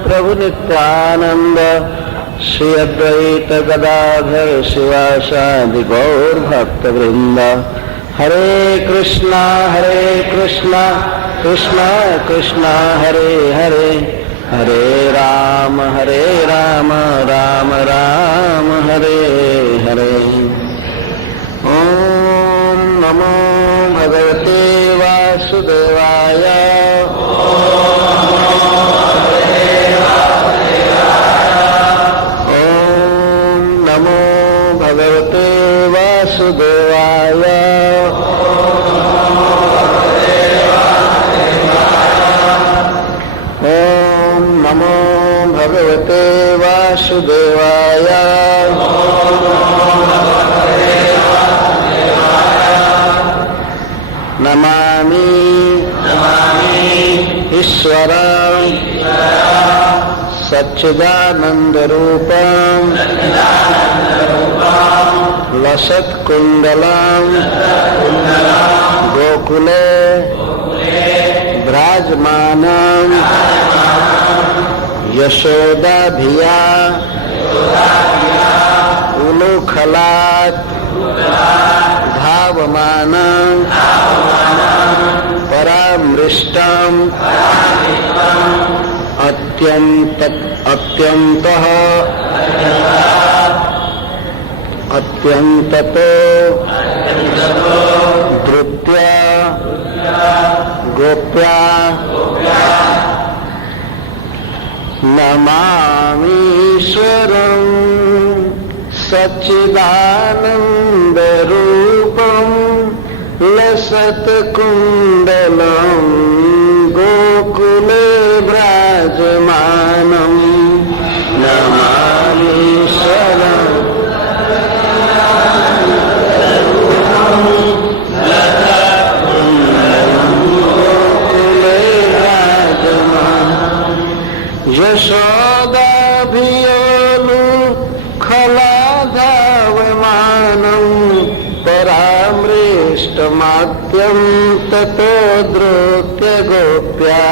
प्रभु नित्यानंद श्री अद्वैत गदाधर शिवासादि गौर भक्त वृंद। हरे कृष्णा कृष्णा कृष्णा हरे हरे, हरे राम राम राम हरे हरे। ओम नमो भगवते वासुदेवाय। ओम नमो भगवते वासुदेवाय। ओम नमो भगवते वासुदेवाय। नमामि ईश्वरं सच्चिदानन्दरूपं लसत्कुण्डलं गोकुले विराजमानं यशोदाभिया उलूखलात् धावमानं परामृष्टं अत्यन्ततो धृत्या गोप्या नमामीश्वरं सच्चिदानन्दरूपं लसत्कुण्डलं गोकुले विराजमानं। नमामीश्वरं गोकुले विराजमानं यशोदाभियोलुखलाधावमानं परामृष्टमाद्यं ततो धृत्य गोप्या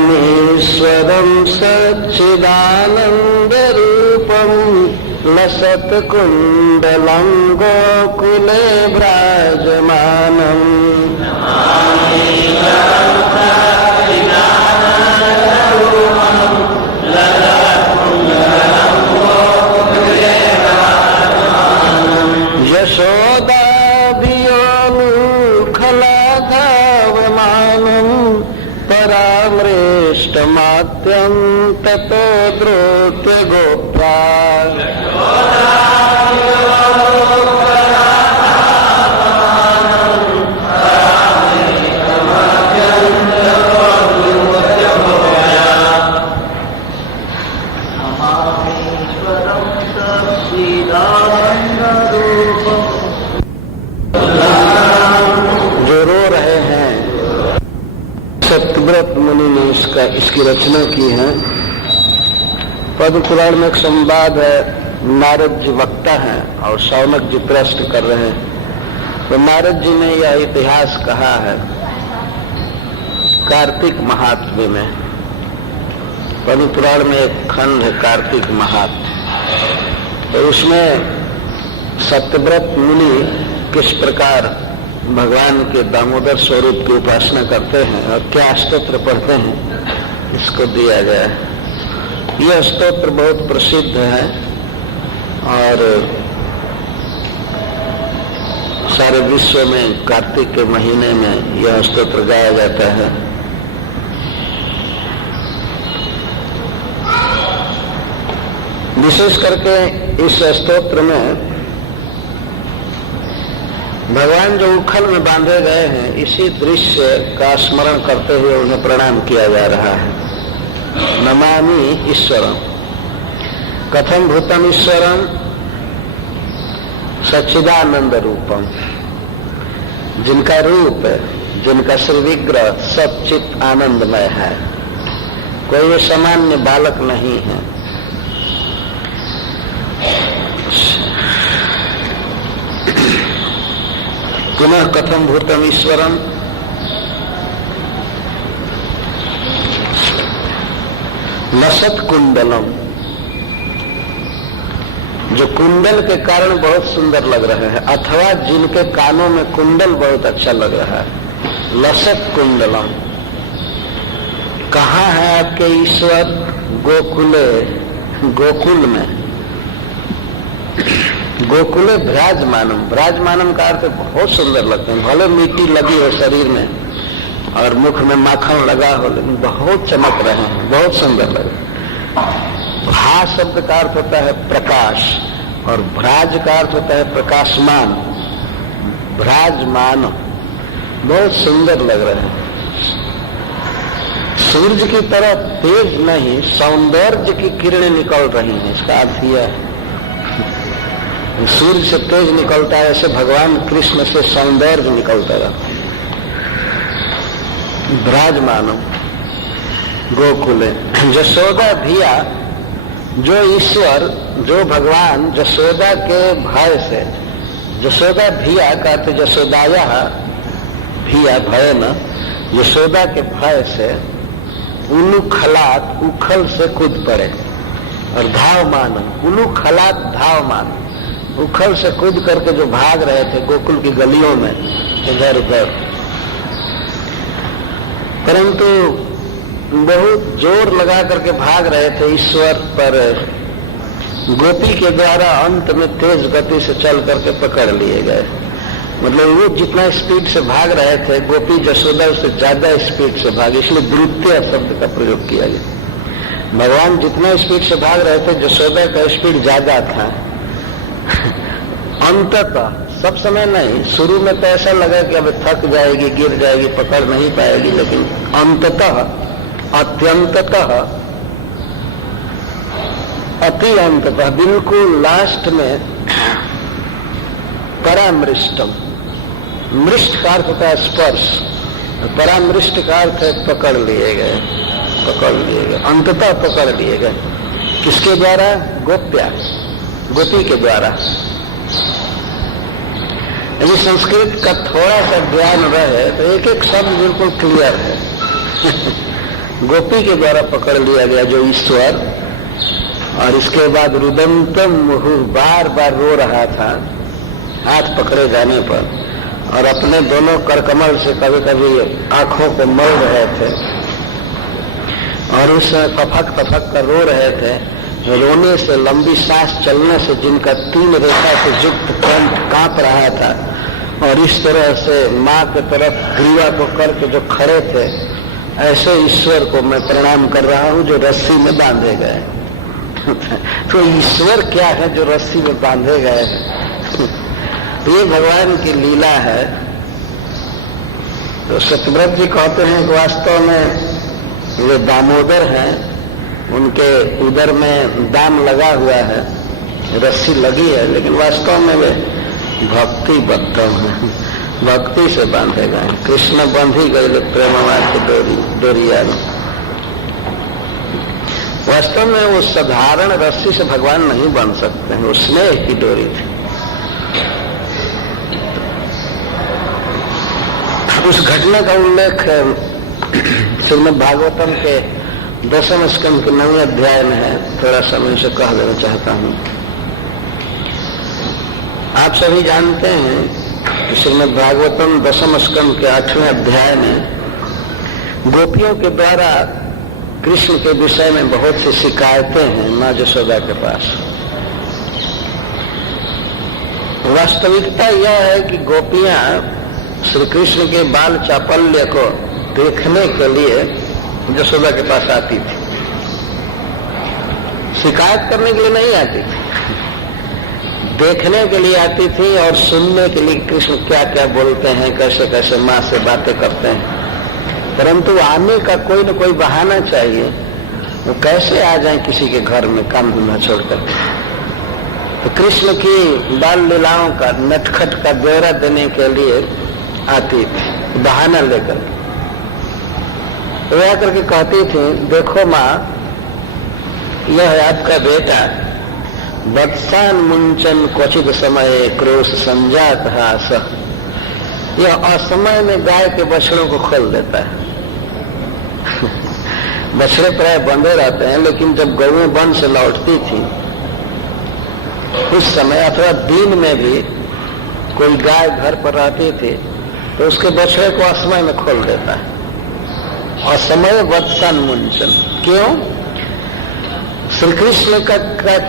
नमामीश्वरं सच्चिदानन्दरूपं लसत्कुण्डलं गोकुले विराजमानं। यशोदाभियोलुखलाधावमानं परामृष्टमाद्यं ततो धृत्य गोप्या जो रो रहे हैं। सत्यव्रत मुनि ने इसकी रचना की है। पद्म पुराण में एक संवाद है। नारद जी वक्ता हैं और शौनक जी प्रश्न कर रहे हैं। तो नारद जी ने यह इतिहास कहा है कार्तिक महात्म्य में। पद्म पुराण में एक खंड है कार्तिक महात्म्य। तो उसमें सत्यव्रत मुनि किस प्रकार भगवान के दामोदर स्वरूप की उपासना करते हैं और क्या स्तोत्र पढ़ते हैं इसको दिया गया है। यह स्तोत्र बहुत प्रसिद्ध है और सारे विश्व में कार्तिक के महीने में यह स्तोत्र गाया जाता है। विशेष करके इस स्तोत्र में भगवान जो उखल में बांधे गए हैं इसी दृश्य का स्मरण करते हुए उन्हें प्रणाम किया जा रहा है। नमामि ईश्वरम कथम भूतम ईश्वरम सच्चिदानंद रूपम। जिनका रूप जिनका श्री विग्रह सच्चित आनंदमय है, कोई सामान्य बालक नहीं है। पुनः कथम भूतम ईश्वरम, लसत कुंडलम, जो कुंडल के कारण बहुत सुंदर लग रहे हैं, अथवा जिनके कानों में कुंडल बहुत अच्छा लग रहा है। लसत कुंडलम, कहाँ है आपके ईश्वर? गोकुले, गोकुल में। गोकुले विराजमानम, विराजमानम का अर्थ बहुत सुंदर लगते हैं। भले मिट्टी लगी हो शरीर में और मुख में माखन लगा हो, लेकिन बहुत चमक रहे हैं, बहुत सुंदर लगे। भा शब्द का अर्थ होता है प्रकाश और भ्राज का अर्थ होता है प्रकाशमान। भ्राजमान, बहुत सुंदर लग रहे हैं। सूर्य की तरह तेज नहीं, सौंदर्य की किरणें निकल रही हैं, इसका अर्थ यह है। सूर्य से तेज निकलता है, ऐसे भगवान कृष्ण से सौंदर्य निकलता रहा। विराजमानो गोकुले, यशोदा धिया, जो ईश्वर, जो भगवान यशोदा के भय से, यशोदा धिया का अर्थ यशोदाया, धिया भय न, यशोदा के भय से उलूखलात, उखल से कूद पड़े, और धावमान, उलूखलात धावमान, उखल से कूद करके जो भाग रहे थे गोकुल की गलियों में इधर उधर, परंतु बहुत जोर लगा करके भाग रहे थे ईश्वर पर। गोपी के द्वारा अंत में तेज गति से चल करके पकड़ लिए गए। मतलब वो जितना स्पीड से भाग रहे थे, गोपी यशोदा उससे ज्यादा स्पीड से भागे, इसलिए द्रुत्य शब्द का प्रयोग किया गया। भगवान जितना स्पीड से भाग रहे थे, यशोदा का स्पीड ज्यादा था। अंततः, सब समय नहीं, शुरू में तो ऐसा लगा कि अब थक जाएगी, गिर जाएगी, पकड़ नहीं पाएगी, लेकिन अंततः, अत्यंततः, अति अंततः, बिल्कुल लास्ट में परामृष्टम, मृष्ट का अर्थ होता है स्पर्श, परामृष्ट का अर्थ है पकड़ लिए गए, पकड़ लिए गए, अंततः पकड़ लिए गए। किसके द्वारा? गोप्या, गोपी के द्वारा। यदि संस्कृत का थोड़ा सा ज्ञान रहे तो एक एक शब्द बिल्कुल क्लियर है। गोपी के द्वारा पकड़ लिया गया जो ईश्वर, और इसके बाद रुदंतम मुहु, बार बार रो रहा था हाथ पकड़े जाने पर, और अपने दोनों करकमल से कभी कभी आंखों को मल रहे थे, और उस तफक तफक कर रो रहे थे। रोने से, लंबी सांस चलने से जिनका 3 रेखा से युक्त कंठ कांप रहा था, और इस तरह से माँ के तरफ ग्रीवा को करके जो खड़े थे, ऐसे ईश्वर को मैं प्रणाम कर रहा हूँ जो रस्सी में बांधे गए। तो ईश्वर क्या है जो रस्सी में बांधे गए हैं? ये भगवान की लीला है। तो सत्यव्रत जी कहते हैं कि वास्तव में वे दामोदर हैं, उनके उदर में दाम लगा हुआ है, रस्सी लगी है, लेकिन वास्तव में वे भक्ति बद्धम है, भक्ति से बांधे गए। कृष्ण बंधी गए प्रेमवाद की डोरिया में। वास्तव में वो साधारण रस्सी से भगवान नहीं बन सकते हैं, वो स्नेह की डोरी थी। उस घटना का उल्लेख श्रीमद् भागवतम के 10वें स्कंद के 9वें अध्याय में है। थोड़ा सा मैं इसे कह देना चाहता हूँ। आप सभी जानते हैं कि श्रीमद् भागवतम 10वें स्कंद के 8वें अध्याय में गोपियों के द्वारा कृष्ण के विषय में बहुत सी शिकायतें हैं माँ यशोदा के पास। वास्तविकता यह है कि गोपियां श्री कृष्ण के बाल चापल्य को देखने के लिए यशोदा के पास आती थी, शिकायत करने के लिए नहीं आती थी, देखने के लिए आती थी और सुनने के लिए कृष्ण क्या क्या बोलते हैं, कैसे कैसे माँ से बातें करते हैं। परंतु आने का कोई न कोई बहाना चाहिए, वो कैसे आ जाए किसी के घर में काम धंधा छोड़कर। तो कृष्ण की बाल लीलाओं का, नटखट का ब्यौरा देने के लिए आती थी बहाना लेकर। वो आकर के कहती थी, देखो माँ, यह है आपका बेटा, वत्सान मुंचन क्वचित समय क्रोश संजात हास। यह असमय में गाय के बछड़ों को खोल देता है। बछड़े प्राय बंधे रहते हैं, लेकिन जब गौएं वन से लौटती थी उस समय अथवा दिन में भी कोई गाय घर पर रहती थी तो उसके बछड़े को असमय में खोल देता है। असमय वत्सन मुंचन। क्यों? श्री कृष्ण का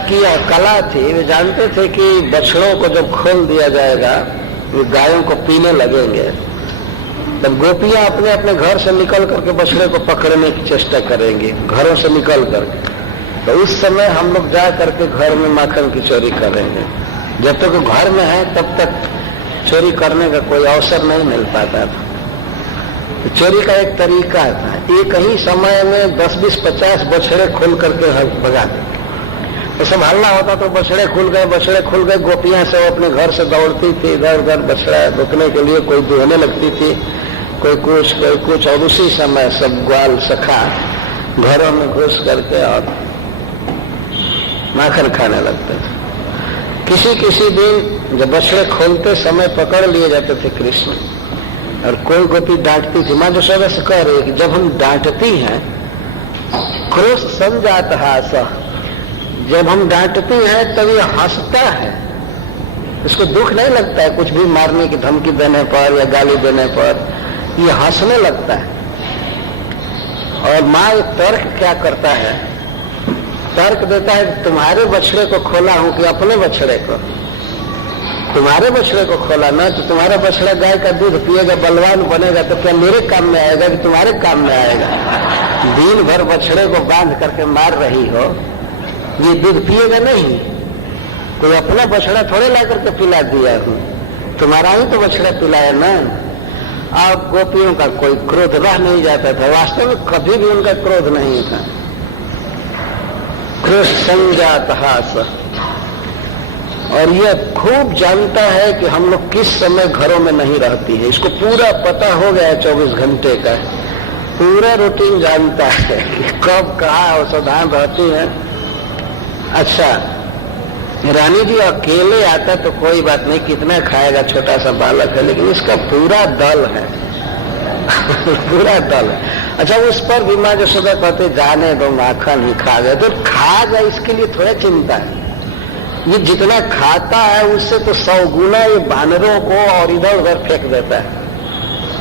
किया कला थी। वे जानते थे कि बछड़ों को जब खोल दिया जाएगा वे गायों को पीने लगेंगे, तब गोपियां अपने अपने घर से निकल करके बछड़े को पकड़ने की चेष्टा करेंगी, घरों से निकल करके। तो उस समय हम लोग जा करके घर में माखन की चोरी करेंगे। जब तक तो घर में है तब तक चोरी करने का कोई अवसर नहीं मिल पाता था। तो चोरी का एक तरीका था, एक ही समय में 10, 20, 50 बछड़े खोल करके भगा देते। तो सब हल्ला होता तो बछड़े खुल गए। गोपियां सब अपने घर से दौड़ती थी इधर उधर बछड़ा रोकने के लिए। कोई दुहने लगती थी, कोई कुछ, और उसी समय सब ग्वाल सखा घरों में घुस करके और माखन खाने लगते थे। किसी दिन जब बछड़े खोलते समय पकड़ लिए जाते थे कृष्ण, और कोई गोपी डांटती थी। माँ जो से कह रही है कि जब हम डांटती हैं क्रोध संजात हास, जब हम डांटती हैं तब ये हंसता है। इसको दुख नहीं लगता है कुछ भी मारने की धमकी देने पर या गाली देने पर, ये हंसने लगता है। और माँ तर्क क्या करता है? तर्क देता है कि तुम्हारे बछड़े को खोला हूं कि अपने बछड़े को? तुम्हारे बछड़े को खोला ना, तो तुम्हारा बछड़ा गाय का दूध पिएगा, बलवान बनेगा, तो क्या मेरे काम में आएगा कि तुम्हारे काम में आएगा? दिन भर बछड़े को बांध करके मार रही हो, ये दूध पिएगा नहीं। कोई अपना बछड़ा थोड़े ला करके पिला दिया हूं, तुम्हारा ही तो बछड़ा पिलाया ना। अब गोपियों का कोई क्रोध रह नहीं जाता था। वास्तव में कभी भी उनका क्रोध नहीं था। क्रोध संजात हास। और यह खूब जानता है कि हम लोग किस समय घरों में नहीं रहती है। इसको पूरा पता हो गया है, 24 घंटे का पूरा रूटीन जानता है कि कब कहाँ औषधान रहती है। अच्छा, रानी जी अकेले आता तो कोई बात नहीं, कितना खाएगा, छोटा सा बालक है, लेकिन इसका पूरा दल है। पूरा दल है। अच्छा, उस पर भी माँ यशोदा कहते जाने दो, माखन ही खा गए, तो खा गए इसके लिए थोड़ा चिंता है। ये जितना खाता है उससे तो 100 गुना ये बानरों को और इधर उधर फेंक देता है,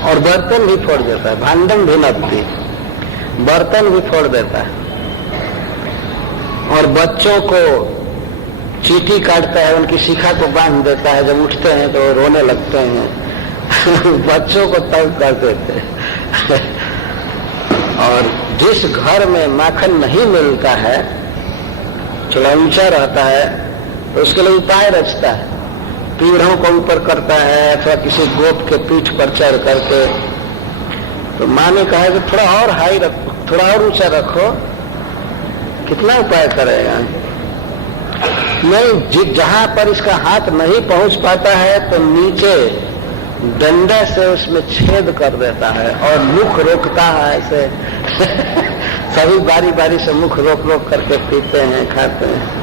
और बर्तन भी फोड़ देता है। भांडन भी नपती, बर्तन भी फोड़ देता है। और बच्चों को चींटी काटता है, उनकी शिखा को बांध देता है, जब उठते हैं तो रोने लगते हैं। बच्चों को तंग कर देते हैं। और जिस घर में माखन नहीं मिलता है, थोड़ा ऊंचा रहता है, तो उसके लिए उपाय रचता है। पीढ़ों को ऊपर करता है अथवा किसी गोप के पीठ पर चढ़ करके। तो माँ ने कहा कि थोड़ा और हाई रखो, थोड़ा और ऊंचा रखो। कितना उपाय करेगा? नहीं, जहां पर इसका हाथ नहीं पहुंच पाता है तो नीचे डंडा से उसमें छेद कर देता है और मुख रोकता है ऐसे। सभी बारी बारी से मुख रोक रोक करके पीते हैं, खाते हैं।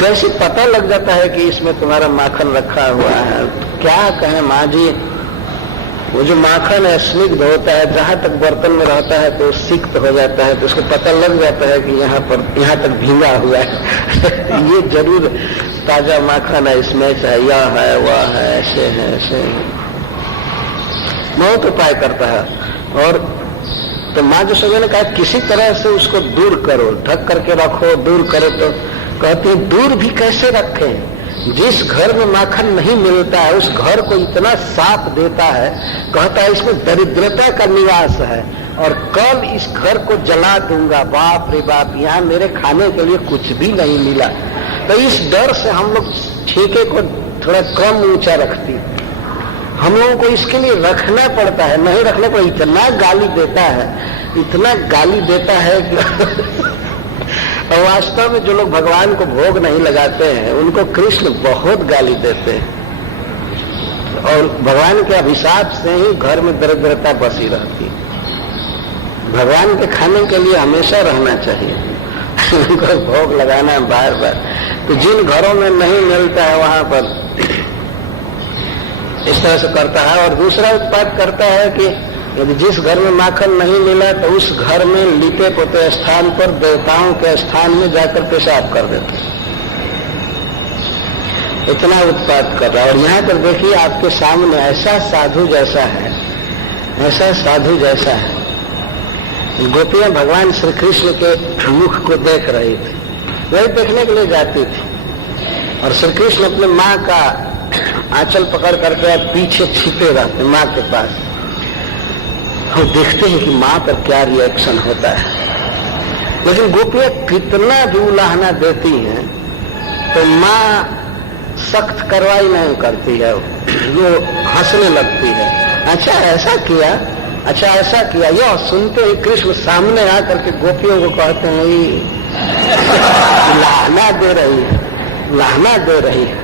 कैसे पता लग जाता है कि इसमें तुम्हारा माखन रखा हुआ है? क्या कहें माँ जी, वो जो माखन है स्निग्ध होता है, जहां तक बर्तन में रहता है तो सिक्त हो जाता है, तो उसको पता लग जाता है कि यहाँ तक भींगा हुआ है। ये जरूर ताजा माखन है, इसमें से यह है वह है, ऐसे है ऐसे है। बहुत उपाय करता है। और तो माँ जो सभी ने कहा किसी तरह से उसको दूर करो, ढक करके रखो, दूर करो। तो कहते हैं दूर भी कैसे रखें? जिस घर में माखन नहीं मिलता है उस घर को इतना साफ देता है, कहता है इसमें दरिद्रता का निवास है और कल इस घर को जला दूंगा। बाप रे बाप, यहाँ मेरे खाने के लिए कुछ भी नहीं मिला। तो इस डर से हम लोग ठेके को थोड़ा कम ऊंचा रखती। हम लोगों को इसके लिए रखना पड़ता है, नहीं रखने पर इतना गाली देता है, इतना गाली देता है कि और वास्तव में जो लोग भगवान को भोग नहीं लगाते हैं उनको कृष्ण बहुत गाली देते हैं। और भगवान के अभिशाप से ही घर में दरिद्रता बसी रहती है। भगवान के खाने के लिए हमेशा रहना चाहिए। उनको भोग लगाना है बार बार। तो जिन घरों में नहीं मिलता है वहां पर इस तरह से करता है। और दूसरा उत्पाद करता है कि यदि जिस घर में माखन नहीं मिला तो उस घर में लीपे पोते स्थान पर देवताओं के स्थान में जाकर पेशाब कर देते, इतना उत्पाद कर रहा है। और यहाँ पर देखिए आपके सामने ऐसा साधु जैसा है, ऐसा साधु जैसा है। गोपियां भगवान श्री कृष्ण के मुख को देख रही थी, वही देखने के लिए जाती थी। और श्री कृष्ण अपने माँ का आंचल पकड़ करके पीछे छिपे रहते माँ के पास। हम देखते हैं कि माँ पर क्या रिएक्शन होता है। लेकिन गोपियां कितना भी उलाहना देती हैं तो माँ सख्त कार्रवाई नहीं करती है, वो हंसने लगती है। अच्छा ऐसा किया, अच्छा ऐसा किया। यह सुनते ही कृष्ण सामने आकर के गोपियों को कहते हैं लाहना दे रही है, लाहना दे रही है।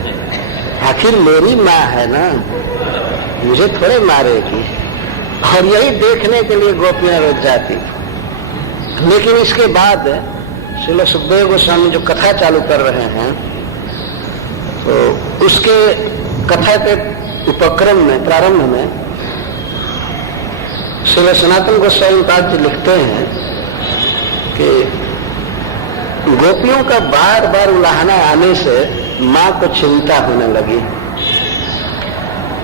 आखिर मेरी माँ है ना, मुझे थोड़े मारेगी। और यही देखने के लिए गोपियां रोज जाती थी। लेकिन इसके बाद श्रील सुखदेव गोस्वामी जो कथा चालू कर रहे हैं तो उसके कथा के उपक्रम में प्रारंभ में श्री सनातन गोस्वामी पाद जी लिखते हैं कि गोपियों का बार बार उलाहना आने से माँ को चिंता होने लगी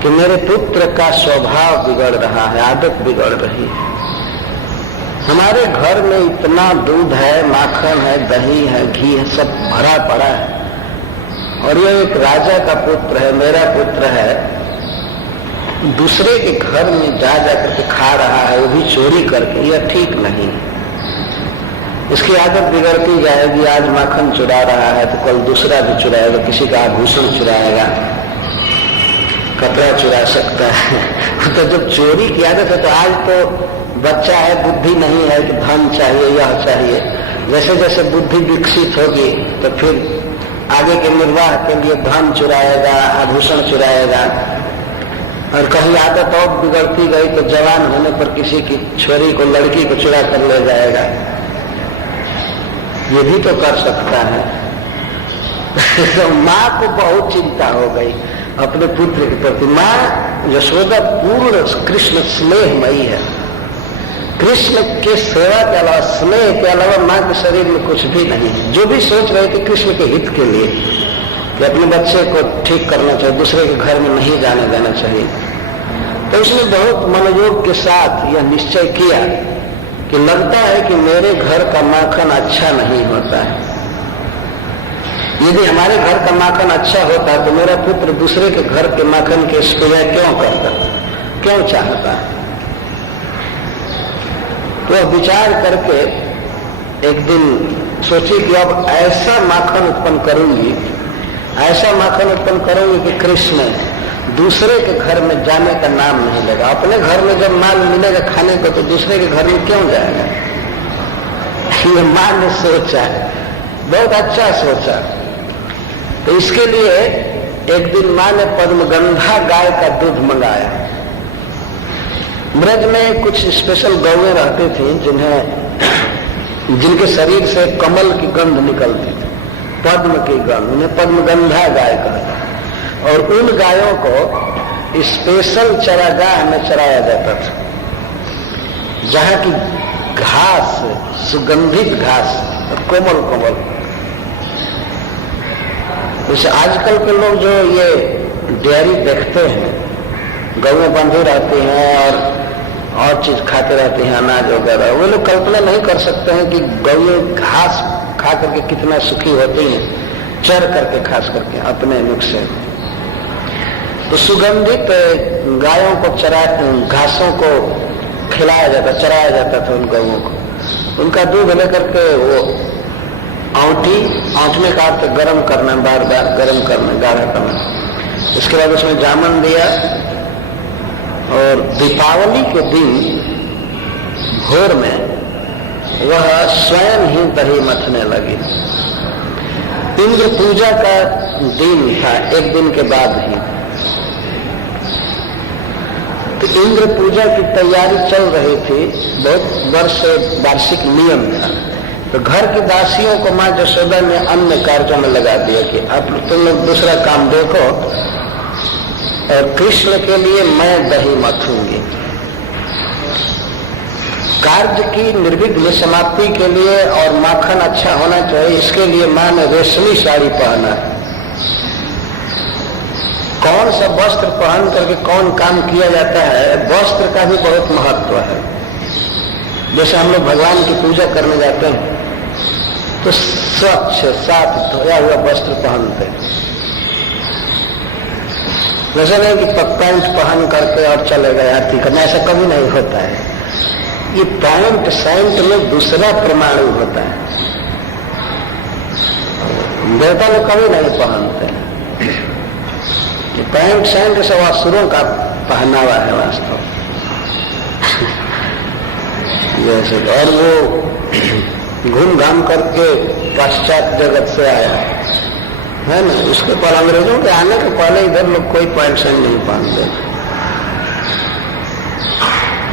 कि मेरे पुत्र का स्वभाव बिगड़ रहा है, आदत बिगड़ रही है। हमारे घर में इतना दूध है, माखन है, दही है, घी है, सब भरा पड़ा है। और ये एक राजा का पुत्र है, मेरा पुत्र है, दूसरे के घर में जा जाकर के खा रहा है, वो भी चोरी करके। यह ठीक नहीं। इसकी आदत बिगड़ती जाएगी। आज माखन चुरा रहा है तो कल दूसरा भी चुराएगा, किसी का आभूषण चुराएगा, कपड़ा चुरा सकता है। तो जब चोरी की आदत है तो आज तो बच्चा है, बुद्धि नहीं है कि धन चाहिए, यह चाहिए। जैसे जैसे बुद्धि विकसित होगी तो फिर आगे के निर्वाह के लिए धन चुराएगा, आभूषण चुराएगा। और कहीं आदत और बिगड़ती गई तो जवान होने पर किसी की छोरी को, लड़की को चुरा कर ले जाएगा। ये भी तो कर सकता है। तो माँ को बहुत चिंता हो गई अपने पुत्र के प्रति। माँ यशोदा पूर्ण कृष्ण स्नेहमयी है। कृष्ण के सेवा के अलावा, स्नेह के अलावा माँ के शरीर में कुछ भी नहीं है। जो भी सोच रहे थे कृष्ण के हित के लिए कि अपने बच्चे को ठीक करना चाहिए, दूसरे के घर में नहीं जाने देना चाहिए, तो उसने बहुत मनोयोग के साथ यह निश्चय किया कि लगता है कि मेरे घर का माखन अच्छा नहीं होता है। यदि हमारे घर का माखन अच्छा होता तो मेरा पुत्र दूसरे के घर के माखन की स्पेया क्यों करता, क्यों चाहता है। तो विचार करके एक दिन सोची कि अब ऐसा माखन उत्पन्न करूंगी, ऐसा माखन उत्पन्न करूंगी कि कृष्ण दूसरे के घर में जाने का नाम नहीं लेगा। अपने घर में जब माल मिलेगा खाने को तो दूसरे के घर में क्यों जाएगा। ये माँ ने सोचा, बहुत अच्छा सोचा। तो इसके लिए एक दिन माँ ने पद्मगंधा गाय का दूध मंगाया। ब्रज में कुछ स्पेशल गौएं रहती थी जिनके शरीर से कमल की गंध निकलती थी, पद्म की गंध, उन्हें पद्मगंधा गाय कहते। और उन गायों को स्पेशल चरागाह में चराया जाता था, जहां की घास, सुगंधित घास, कोमल कोमल। जैसे आजकल के लोग जो ये डेयरी देखते हैं, गौएं बंधी रहती हैं और चीज खाते रहते हैं, अनाज वगैरह, वो लोग कल्पना नहीं कर सकते हैं कि गौएं घास खा करके कितना सुखी होती हैं, चर करके, खास करके अपने मुख से। तो सुगंधित गायों को घासों को खिलाया जाता, चराया जाता था उन गौओं को। उनका दूध लेकर के वो औंठने का अर्थ गर्म करना, बार बार गर्म करना, गाढ़ा करना। इसके बाद उसमें जामन दिया। और दीपावली के दिन भोर में वह स्वयं ही दही मथने लगी। इंद्र पूजा का दिन था, एक दिन के बाद ही। तो इंद्र पूजा की तैयारी चल रही थी। बहुत वर्ष वार्षिक नियम था तो घर की दासियों को माँ यशोदा ने अन्य कार्यों में लगा दिया कि अब तुम लोग दूसरा काम देखो, और कृष्ण के लिए मैं दही मथूंगी। कार्य की निर्विघ्न समाप्ति के लिए और माखन अच्छा होना चाहिए, इसके लिए माँ ने रेशमी साड़ी पहना। कौन सा वस्त्र पहन करके कौन काम किया जाता है, वस्त्र का भी बहुत महत्व है। जैसे हम लोग भगवान की पूजा करने जाते हैं तो स्वच्छ साफ धोया हुआ वस्त्र पहनते हैं, वैसे नहीं कि पैंट पहन करके और चले गए आरती करना, ऐसा कभी नहीं होता है। ये पैंट शैंट में दूसरा परमाणु होता है, देवता लोग कभी नहीं पहनते। ये पैंट शैंट सब असुरों का पहनावा है वास्तव। जैसे और वो घूम घाम करके पाश्चात्य जगत से आया है ना, उसके पर अंग्रेजों के आने के पहले इधर लोग कोई पैंट शैंट नहीं पहनते,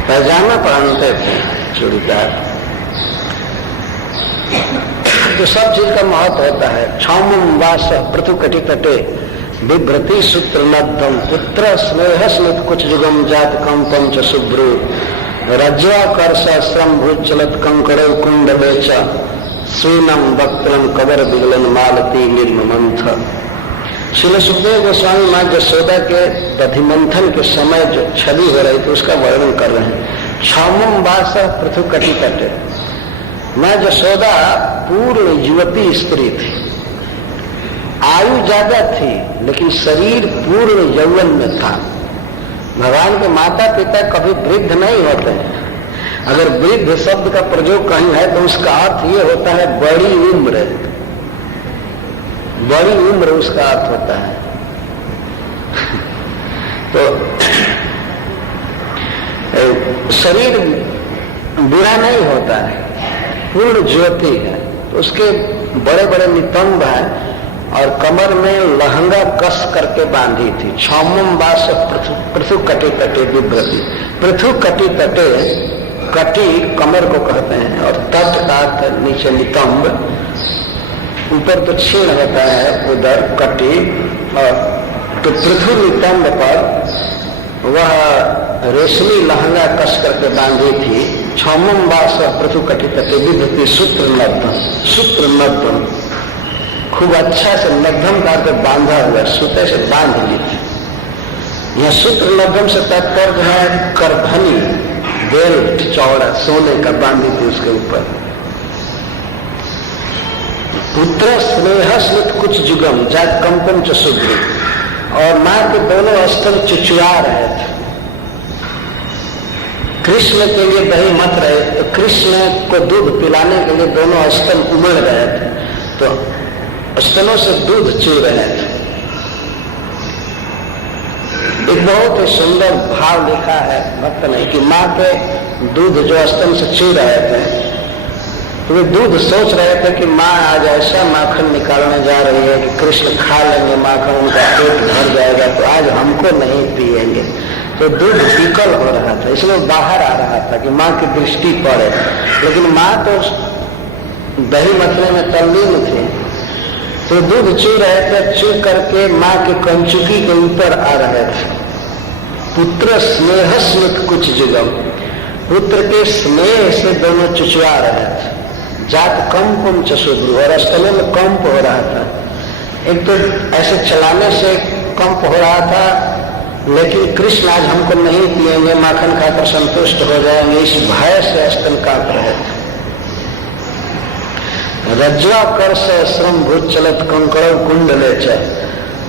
पैजामा पहनते थे, चूड़ीदार। तो सब चीज का महत्व होता है। क्षौमं वास पृथु कटि तटे बिभ्रति सूत्र नद्धम पुत्र स्नेह स्मित कुछ जुगम जात कंपम च शुभ्रु रज्वाकर्ष श्रम भूत चलत कंकड़ कुंड बेच स्वीनम वक्त्रम कबर बिगलन मालती निर्मंथ। श्री सुखदेव गोस्वामी माँ यशोदा के दधिमंथन के समय जो छवि हो रही थी उसका वर्णन कर रहे हैं। क्षौमं वास पृथु कटि तटे। माँ यशोदा पूर्ण युवती स्त्री थी, आयु ज्यादा थी लेकिन शरीर पूर्ण यौवन में था। भगवान के माता पिता कभी वृद्ध नहीं होते हैं। अगर वृद्ध शब्द का प्रयोग कहीं है तो उसका अर्थ ये होता है बड़ी उम्र, बड़ी उम्र उसका अर्थ होता है। तो शरीर बुरा नहीं होता है, पूर्ण ज्योति है। तो उसके बड़े बड़े नितंब हैं और कमर में लहंगा कस करके बांधी थी। क्षौमं वास पृथु कटि तटे बिभ्रति। पृथु कटि तटे, कटि कमर को कहते हैं और तट का अर्थ नीचे नितंब, ऊपर तो छीण होता है, उधर कटि। और तो पृथु नितंब पर वह रेशमी लहंगा कस करके बांधी थी। क्षौमं वास पृथु कटि तटे बिभ्रति सूत्र नद्धम। सूत्र नद्धम खूब अच्छा से नद्धम करके बांधा हुआ, सूते से बांध ली थी। यह सूत्र नद्धम से तात्पर्य है करधनी, बेल्ट चौड़ा सोने का बांधी थी उसके ऊपर। पुत्र स्नेह स्मित कुछ जुगम जात कंपन च शुभ्र। और मां के दोनों स्तन चुचुआ रहे थे। कृष्ण के लिए दही मत रहे तो कृष्ण को दूध पिलाने के लिए दोनों स्तन उमड़ रहे थे, तो स्तनों से दूध चू रहे थे। एक बहुत ही सुंदर भाव लिखा है भक्त ने कि माँ के दूध जो स्तन से चू रहे थे, तो वे दूध सोच रहे थे कि माँ आज ऐसा माखन निकालने जा रही है कि कृष्ण खा लेंगे माखन, उनका पेट भर जाएगा, तो आज हमको नहीं पिएंगे। तो दूध विकल हो रहा था, इसलिए बाहर आ रहा था कि माँ की दृष्टि पड़े। लेकिन माँ तो दही मथने में तल्लीन थी, तो दूध चू रहे थे, चू करके माँ के कंचुकी के ऊपर आ रहे थे। पुत्र स्नेह स्मित कुछ जुगम, पुत्र के स्नेह से दोनों चुचुआ रहे थे। जात कंपम चशुद्रु, और स्तनों में कंप हो रहा था। एक तो ऐसे चलाने से कंप हो रहा था, लेकिन कृष्ण आज हमको नहीं पिएंगे, माखन खाकर संतुष्ट हो जाएंगे, इस भय से स्तन कांप रहे थे। रज्ज्वाकर्ष श्रम भूत चलत कंकड़ कुंडले च,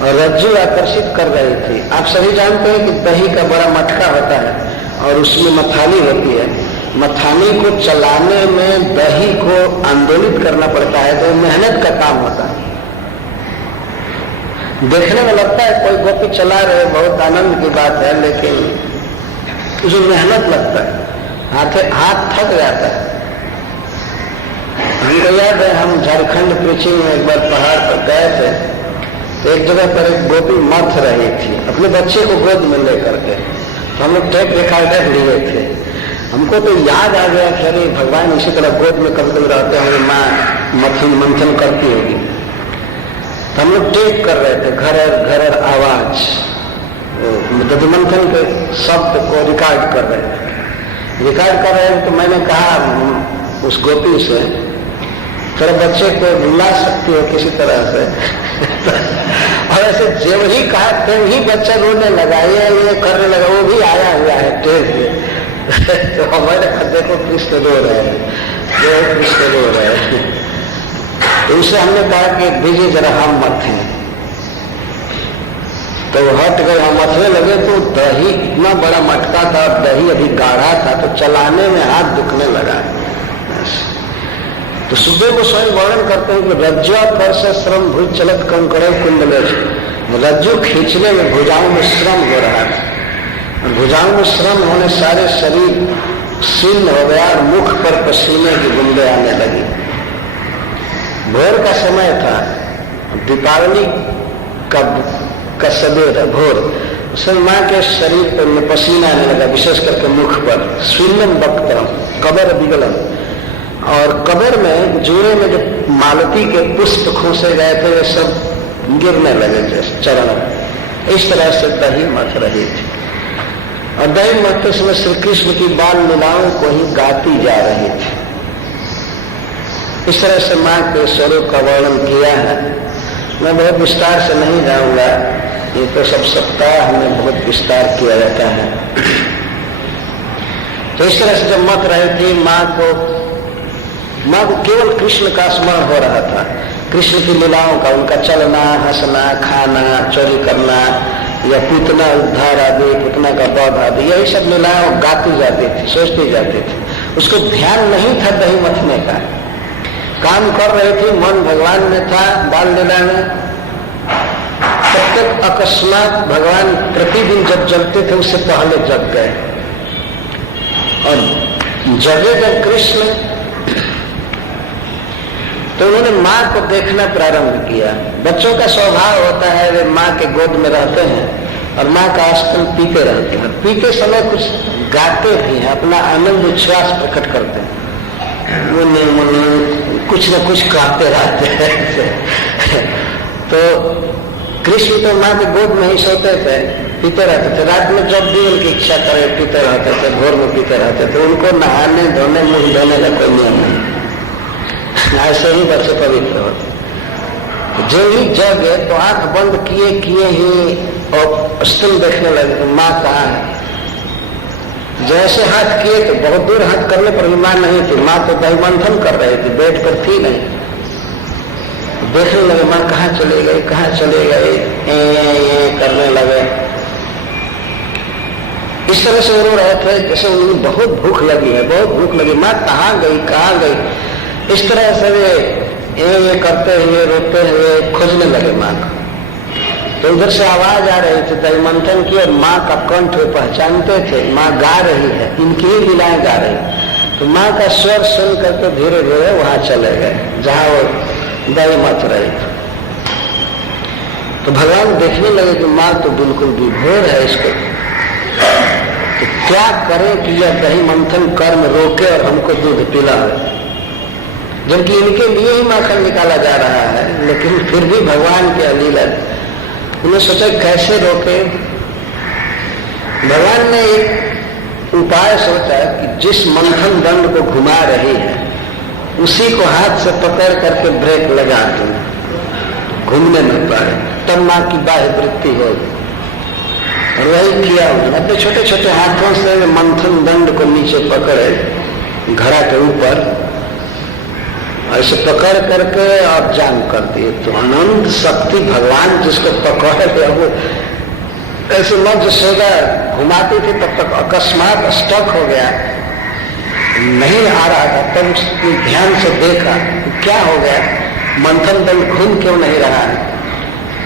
और रज्जु आकर्षित कर रही थी। आप सभी जानते हैं कि दही का बड़ा मटका होता है और उसमें मथानी होती है। मथानी को चलाने में दही को आंदोलित करना पड़ता है, तो मेहनत का काम होता है। देखने में लगता है कोई गोपी चला रहे, बहुत आनंद की बात है, लेकिन उसमें मेहनत लगता है, हाथ थक जाता है। हमको याद है, हम झारखंड पृथ्वी में एक बार पहाड़ पर गए थे, तो एक जगह पर एक गोपी मथ रही थी अपने बच्चे को गोद में लेकर के। तो हम लोग टेप रिकॉर्डर लिए थे। हमको तो याद आ गया कि अरे भगवान इसी तरह गोद में कभी कभी रहते होंगे, माँ मंथन करती होगी। तो हम लोग टेप कर रहे थे, घर आवाज, दधि मंथन के शब्द को रिकॉर्ड कर रहे थे। तो मैंने कहा उस गोपी से, तेरे बच्चे को रुला सकती हो किसी तरह से। और ऐसे जब ही कहा तब ही बच्चा रोने लगा, ये करने लगा, वो भी आया हुआ है टेप से। तो हमारे देखो कृष्ण रो रहे हैं, कृष्ण रो रहे हैं। तो उससे हमने कहा कि दीजिए जरा हम मत हैं। तो हट गए, हम मथने लगे तो दही इतना बड़ा मटका था, दही अभी गाढ़ा था, तो चलाने में हाथ दुखने लगा। तो सुखदेव गोस्वामी वर्णन करते हैं कि रज्जु पर से श्रम भुज चलत कंकड़े कुंडले, रज्जु खींचने में भुजाओं में श्रम हो रहा था। भुजाओं में श्रम होने सारे शरीर शीर्ण हो गया और मुख पर पसीने की बूंदें आने लगी। भोर का समय था, दीपावली का सवेर भोर, उसमें माँ के शरीर पर पसीना आने लगा, विशेष करके मुख पर। स्विन्नम वक्त्रम, कबर विगलम, और कबर में जूड़े में जो मालती के पुष्प खोसे गए थे वे सब गिरने लगे जैसे चरण। इस तरह से दही मथ रही थी, और दही मथते समय श्री कृष्ण की बाल लीलाओं को ही गाती जा रही थी। इस तरह से माँ के स्वरूप का वर्णन किया है। मैं बहुत विस्तार से नहीं जाऊंगा, ये तो सब सप्ताह में बहुत विस्तार किया जाता है। तो इस तरह से जब मत रही थी, माँ को केवल कृष्ण का स्मरण हो रहा था, कृष्ण की लीलाओं का, उनका चलना, हंसना, खाना, चोरी करना, या पूतना उद्धार आदि, पूतना का बध आदि, यही सब लीलाएं गाती जाती थी, सोचती जाती थी। उसको ध्यान नहीं था दही मथने का, काम कर रही थी, मन भगवान में था, बाल लीला में। तब तक अकस्मात भगवान प्रतिदिन जब जगते थे उससे पहले जग गए, और जगे जब कृष्ण तो उन्होंने माँ को देखना प्रारंभ किया। बच्चों का स्वभाव होता है, वे माँ के गोद में रहते हैं और माँ का आस्तन पीते रहते हैं। पीते समय कुछ गाते भी हैं, अपना आनंद उच्छ्वास प्रकट करते हैं, मुन्ने मुन्ने कुछ न कुछ कहते रहते हैं। तो कृष्ण तो माँ के गोद में ही सोते थे, पीते रहते थे। रात में जब भी उनकी इच्छा करे पीते रहते थे, भोर में पीते रहते थे। उनको नहाने धोने मुंह धोने का कोई नियम नहीं, ऐसे ही बच्चे पवित्र होते। जो ही जगे तो आंख बंद किए किए ही और स्तन देखने लगे तो माँ कहाँ है। जैसे हाथ किए तो बहुत दूर हाथ करने पर भी माँ नहीं थी। माँ तो दही मंथन कर रही थी, बेड पर थी नहीं। देखने लगे माँ कहाँ चले गए, कहाँ चले गए, करने लगे। इस तरह से रो रहे थे जैसे उन्हें बहुत भूख लगी है, बहुत भूख लगी। माँ कहाँ गई, कहाँ गई, इस तरह से वे ये करते हुए रोते हुए खोजने लगे माँ को। तो उधर से आवाज आ रही थी दही मंथन की, और माँ का कंठ वे पहचानते थे, माँ गा रही है, इनकी ही लीलाएं गा रही। तो माँ का स्वर सुन करके धीरे धीरे वहां चले गए जहां वो दही मथ रही थी। तो भगवान देखने लगे कि माँ तो बिल्कुल विभोर है, इसको तो क्या करे कि यह दही मंथन कर्म रोके और हमको दूध पिलाए, जबकि इनके लिए ही माखन निकाला जा रहा है। लेकिन फिर भी भगवान के अलीला, उन्हें सोचा कैसे रोके। भगवान ने एक उपाय सोचा कि जिस मंथन दंड को घुमा रही है उसी को हाथ से पकड़ करके ब्रेक लगा दूं, घूमने न पाए, तब माँ की बाह्य वृत्ति होगी। और वही किया उन्होंने, अपने छोटे छोटे हाथों से मंथन दंड को नीचे पकड़े घड़ा के ऊपर, ऐसे पकड़ करके और जान कर दिए। तो अनंत शक्ति भगवान जिसको पकड़ के वो ऐसे मंच सोदा घुमाती थी, तब तक अकस्मात स्टक हो गया, नहीं आ रहा था। तब उसने ध्यान से देखा क्या हो गया, मंथन दल घूम क्यों नहीं रहा है।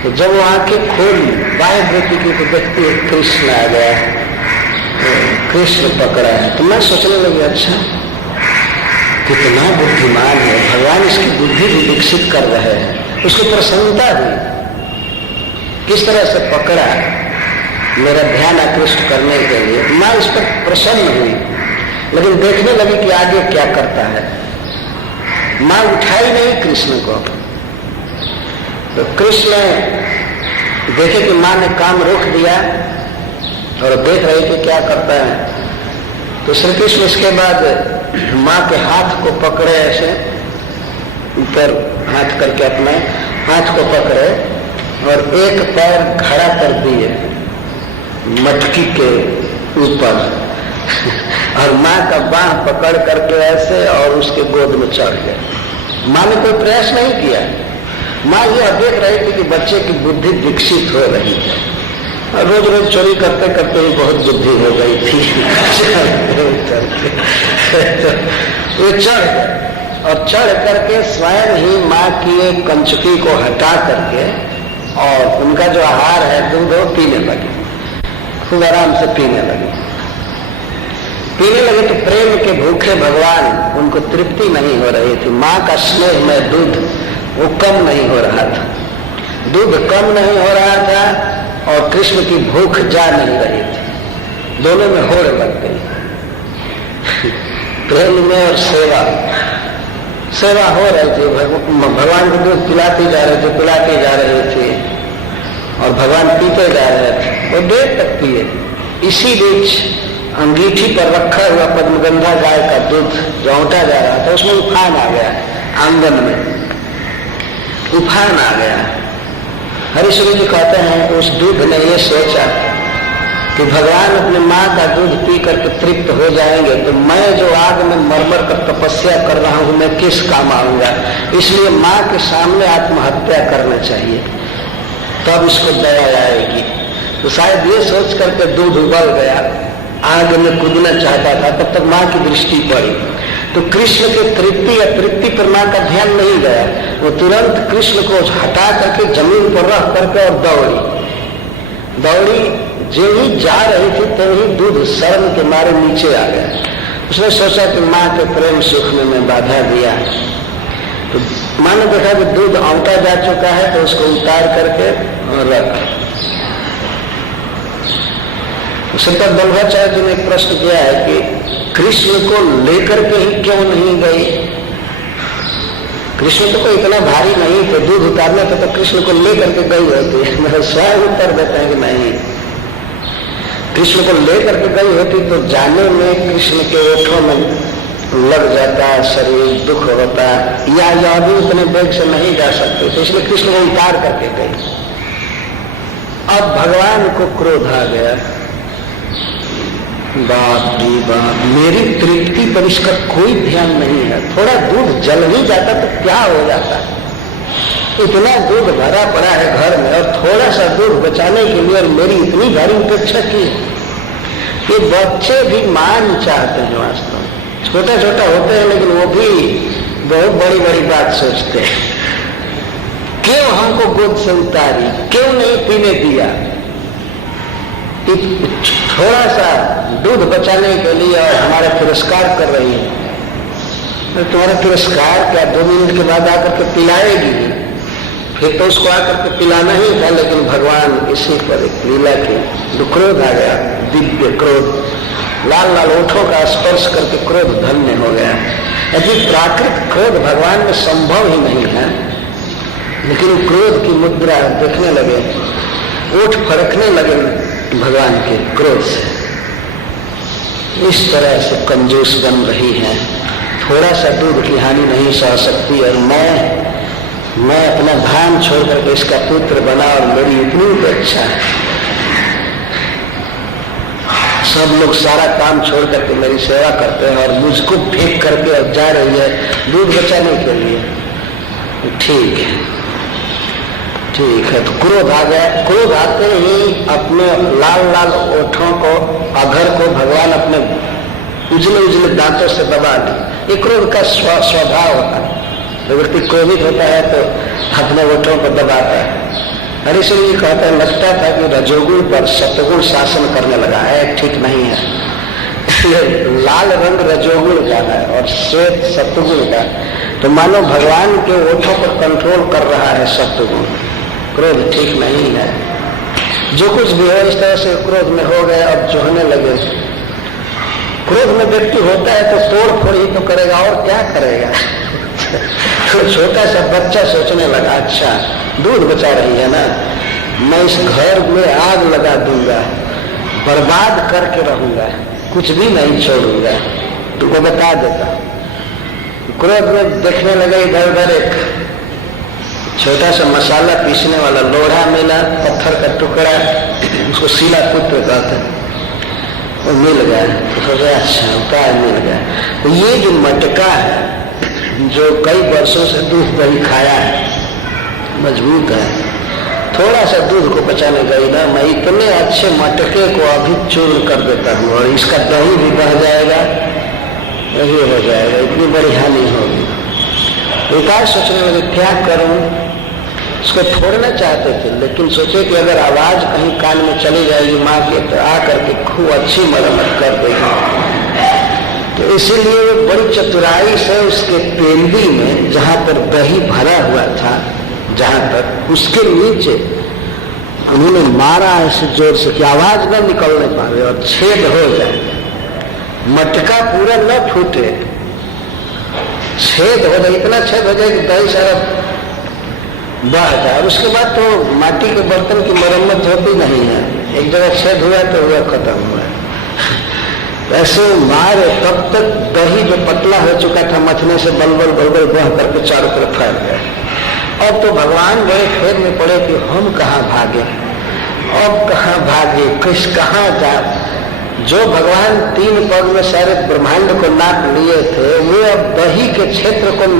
तो जब वो आंखें खोली बाह्य वृत्ति की तो देखती है कृष्ण आ गया, कृष्ण पकड़ा है। तो मैं सोचने लगी अच्छा कितना बुद्धिमान है, भगवान इसकी बुद्धि भी विकसित कर रहे हैं। उसको प्रसन्नता हुई, किस तरह से पकड़ा मेरा ध्यान आकृष्ट करने के लिए। माँ इस पर प्रसन्न हुई, लेकिन देखने लगी कि आगे क्या करता है। माँ उठाई नहीं कृष्ण को। तो कृष्ण देखे कि माँ ने काम रोक दिया और देख रहे कि क्या करता है। तो श्री कृष्ण इसके बाद माँ के हाथ को पकड़े, ऐसे ऊपर हाथ करके अपने हाथ को पकड़े और एक पैर खड़ा कर दिए मटकी के ऊपर और माँ का बांह पकड़ करके ऐसे और उसके गोद में चढ़ गए। माँ ने कोई प्रयास नहीं किया। माँ यह देख रही थी कि बच्चे की बुद्धि विकसित हो रही है और रोज रोज चोरी करते करते ही बहुत बुद्धि हो गई थी। वो चढ़ गए और चढ़ करके स्वयं ही माँ की एक कंचुकी को हटा करके और उनका जो आहार है दूध वो पीने लगे, खूब आराम से पीने लगे। तो प्रेम के भूखे भगवान, उनको तृप्ति नहीं हो रही थी। माँ का स्नेह में दूध वो कम नहीं हो रहा था, दूध कम नहीं हो रहा था और कृष्ण की भूख जा नहीं रही थी। दोनों में होड़ लग गई। प्रेम में और सेवा हो रही थी। भगवान को दूध पिलाती जा रहे थे और भगवान पीते जा रहे थे। वो देर तक पिए। इसी बीच अंगीठी पर रखा हुआ पद्मगंधा गाय का दूध जो औंटा जा रहा था, उसमें उफान आ गया। आंगन में उफान आ गया। हरिश्री जी कहते हैं उस दूध ने ये सोचा कि भगवान अपने माँ का दूध पी करके तृप्त हो जाएंगे तो मैं जो आग में मरमर कर तपस्या कर रहा हूं मैं किस काम आऊंगा, इसलिए माँ के सामने आत्महत्या करना चाहिए, तब इसको दया आएगी। तो शायद ये सोच करके दूध उबल गया, आग में कूदना चाहता था, तब तक माँ की दृष्टि पड़ी। तो कृष्ण के तृप्ति या तृप्ति पर माँ का ध्यान नहीं गया। वो तुरंत कृष्ण को हटा करके जमीन पर रख करके और दौड़ी जो ही जा रही थी तो ही दूध शर्म के मारे नीचे आ गया। उसने सोचा कि माँ के प्रेम सुख में मैं बाधा दिया। तो माँ ने देखा कि दूध औंटा जा चुका है तो उसको उतार करके और रख। श्रीपद वल्लभाचार्य जी ने एक प्रश्न किया है कि कृष्ण को लेकर के ही क्यों नहीं गई। कृष्ण तो कोई इतना भारी नहीं थे, दूध उतारने थे तो कृष्ण को लेकर के गई होती है। मेरा स्वयं उत्तर देते हैं कि नहीं, कृष्ण को लेकर के गई होती तो जाने में कृष्ण के ओठों में लग जाता, शरीर दुख होता, या भी उतने वेग से नहीं जा सकते, तो इसलिए कृष्ण को उतार करके गई। अब भगवान को क्रोध आ गया, बाप रे बाप, मेरी तृप्ति पर इसका कोई ध्यान नहीं है। थोड़ा दूध जल ही जाता तो क्या हो जाता, इतना दूध भरा पड़ा है घर में और थोड़ा सा दूध बचाने के लिए और मेरी इतनी भारी उपेक्षा की। ये बच्चे भी मान चाहते हैं, वास्तव में छोटा छोटा होते हैं लेकिन वो भी बहुत बड़ी बड़ी बात सोचते हैं। क्यों हमको गोद से उतारी, क्यों नहीं पीने दिया। थोड़ा सा दूध बचाने के लिए और हमारा तिरस्कार कर रही है। तुम्हारा तिरस्कार क्या 2 मिनट के बाद आकर के पिलाएगी, फिर तो उसको आकर के पिलाना ही था। लेकिन भगवान इसी पर एक लीला की, क्रोध आ गया, दिव्य क्रोध, लाल लाल ओठों का स्पर्श करके क्रोध धन्य हो गया। यदि प्राकृत क्रोध भगवान में संभव ही नहीं है, लेकिन क्रोध की मुद्रा देखने लगे, ओठ फड़कने लगे भगवान के क्रोध से। इस तरह से कंजूस बन रही है, थोड़ा सा दूध की हानि नहीं सह सकती और मैं अपना धाम छोड़ करके इसका पुत्र बना और मेरी इतनी उपेक्षा है। सब लोग सारा काम छोड़ करके मेरी सेवा करते हैं और मुझको फेंक करके और जा रही है दूध बचाने के लिए। ठीक है, तो क्रोध आ गया। क्रोध आते ही अपने लाल लाल ओठों को, अधर को भगवान अपने उजले उजले दांतों से दबा दी। ये क्रोध का स्वभाव होता है। जब व्यक्ति क्रोधित होता है तो अपने ओठों को दबाता है। हरिश्री जी कहते हैं लगता था कि रजोगुण पर सतगुण शासन करने लगा है, ठीक नहीं है। लाल रंग रजोगुण का है और श्वेत सतगुण का, तो मानो भगवान के ओठों पर कंट्रोल कर रहा है सतगुण। क्रोध ठीक नहीं है। जो कुछ भी हो इस तरह से क्रोध में हो गए, अब जोहने लगे। क्रोध में व्यक्ति होता है तो तोड़ फोड़ ही तो करेगा, और क्या करेगा। तो छोटा सा बच्चा सोचने लगा, अच्छा दूध बचा रही है ना, मैं इस घर में आग लगा दूंगा, बर्बाद करके रहूंगा, कुछ भी नहीं छोड़ूंगा, तुमको बता देता। क्रोध में देखने लगा इधर उधर, एक छोटा सा मसाला पीसने वाला लोढ़ा मिला, पत्थर का टुकड़ा, उसको सीला पुत्र कहते हैं, वो मिल गया। तो सोचा अच्छा उपाय मिल गया। तो ये जो मटका है जो कई वर्षों से दूध दही खाया है, मजबूत है, थोड़ा सा दूध को बचाने गई ना, मैं इतने अच्छे मटके को अभी चूर्ण कर देता हूँ और इसका दही भी बह जाएगा, वही हो जाएगा, इतनी बड़ी हानि होगी। उपाय सोचने लगे क्या करूं। उसको छोड़ना चाहते थे, लेकिन सोचे कि अगर आवाज कहीं कान में चली जाएगी माँ के तो आकर के खूब अच्छी मरम्मत कर देगी। तो इसीलिए वो बड़ी चतुराई से उसके पेंदी में जहां पर दही भरा हुआ था, जहां तक उसके नीचे उन्होंने मारा ऐसे जोर से कि आवाज न निकलने पावे और छेद हो जाए, मटका पूरा न फूटे, छेद हो जाए, इतना छेद हो जाए कि दही सारा बह जाए। उसके बाद तो माटी के बर्तन की मरम्मत होती नहीं है, एक जगह छेद हुआ तो हुआ, खत्म हुआ। ऐसे मारे तब तक दही जो पतला हो चुका था मथने से बलबल बलबल बह करके चारों तरफ फैल गया। अब तो भगवान बड़े फेर में पड़े कि हम कहाँ भागे, अब कहाँ भागे, कहाँ जाए। जो भगवान 3 पग में सारे ब्रह्मांड को नाप लिए थे, वे अब दही के क्षेत्र को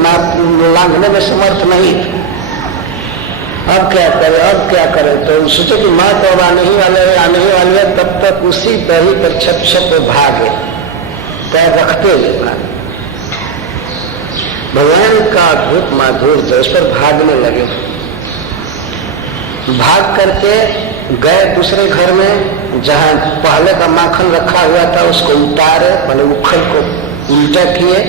लांघने में समर्थ नहीं थे। अब क्या करें, अब क्या करें। तो सोचे कि माँ तो अब आने ही वाले हैं, तब तक उसी दही पर छप छप भागे, पैर रखते हुए भागे। भगवान का अद्भुत माधुर्य, उस पर भागने लगे। भाग करके गए दूसरे घर में, जहां पहले का माखन रखा हुआ था उसको उतारे, मैंने उखल को उल्टा किए,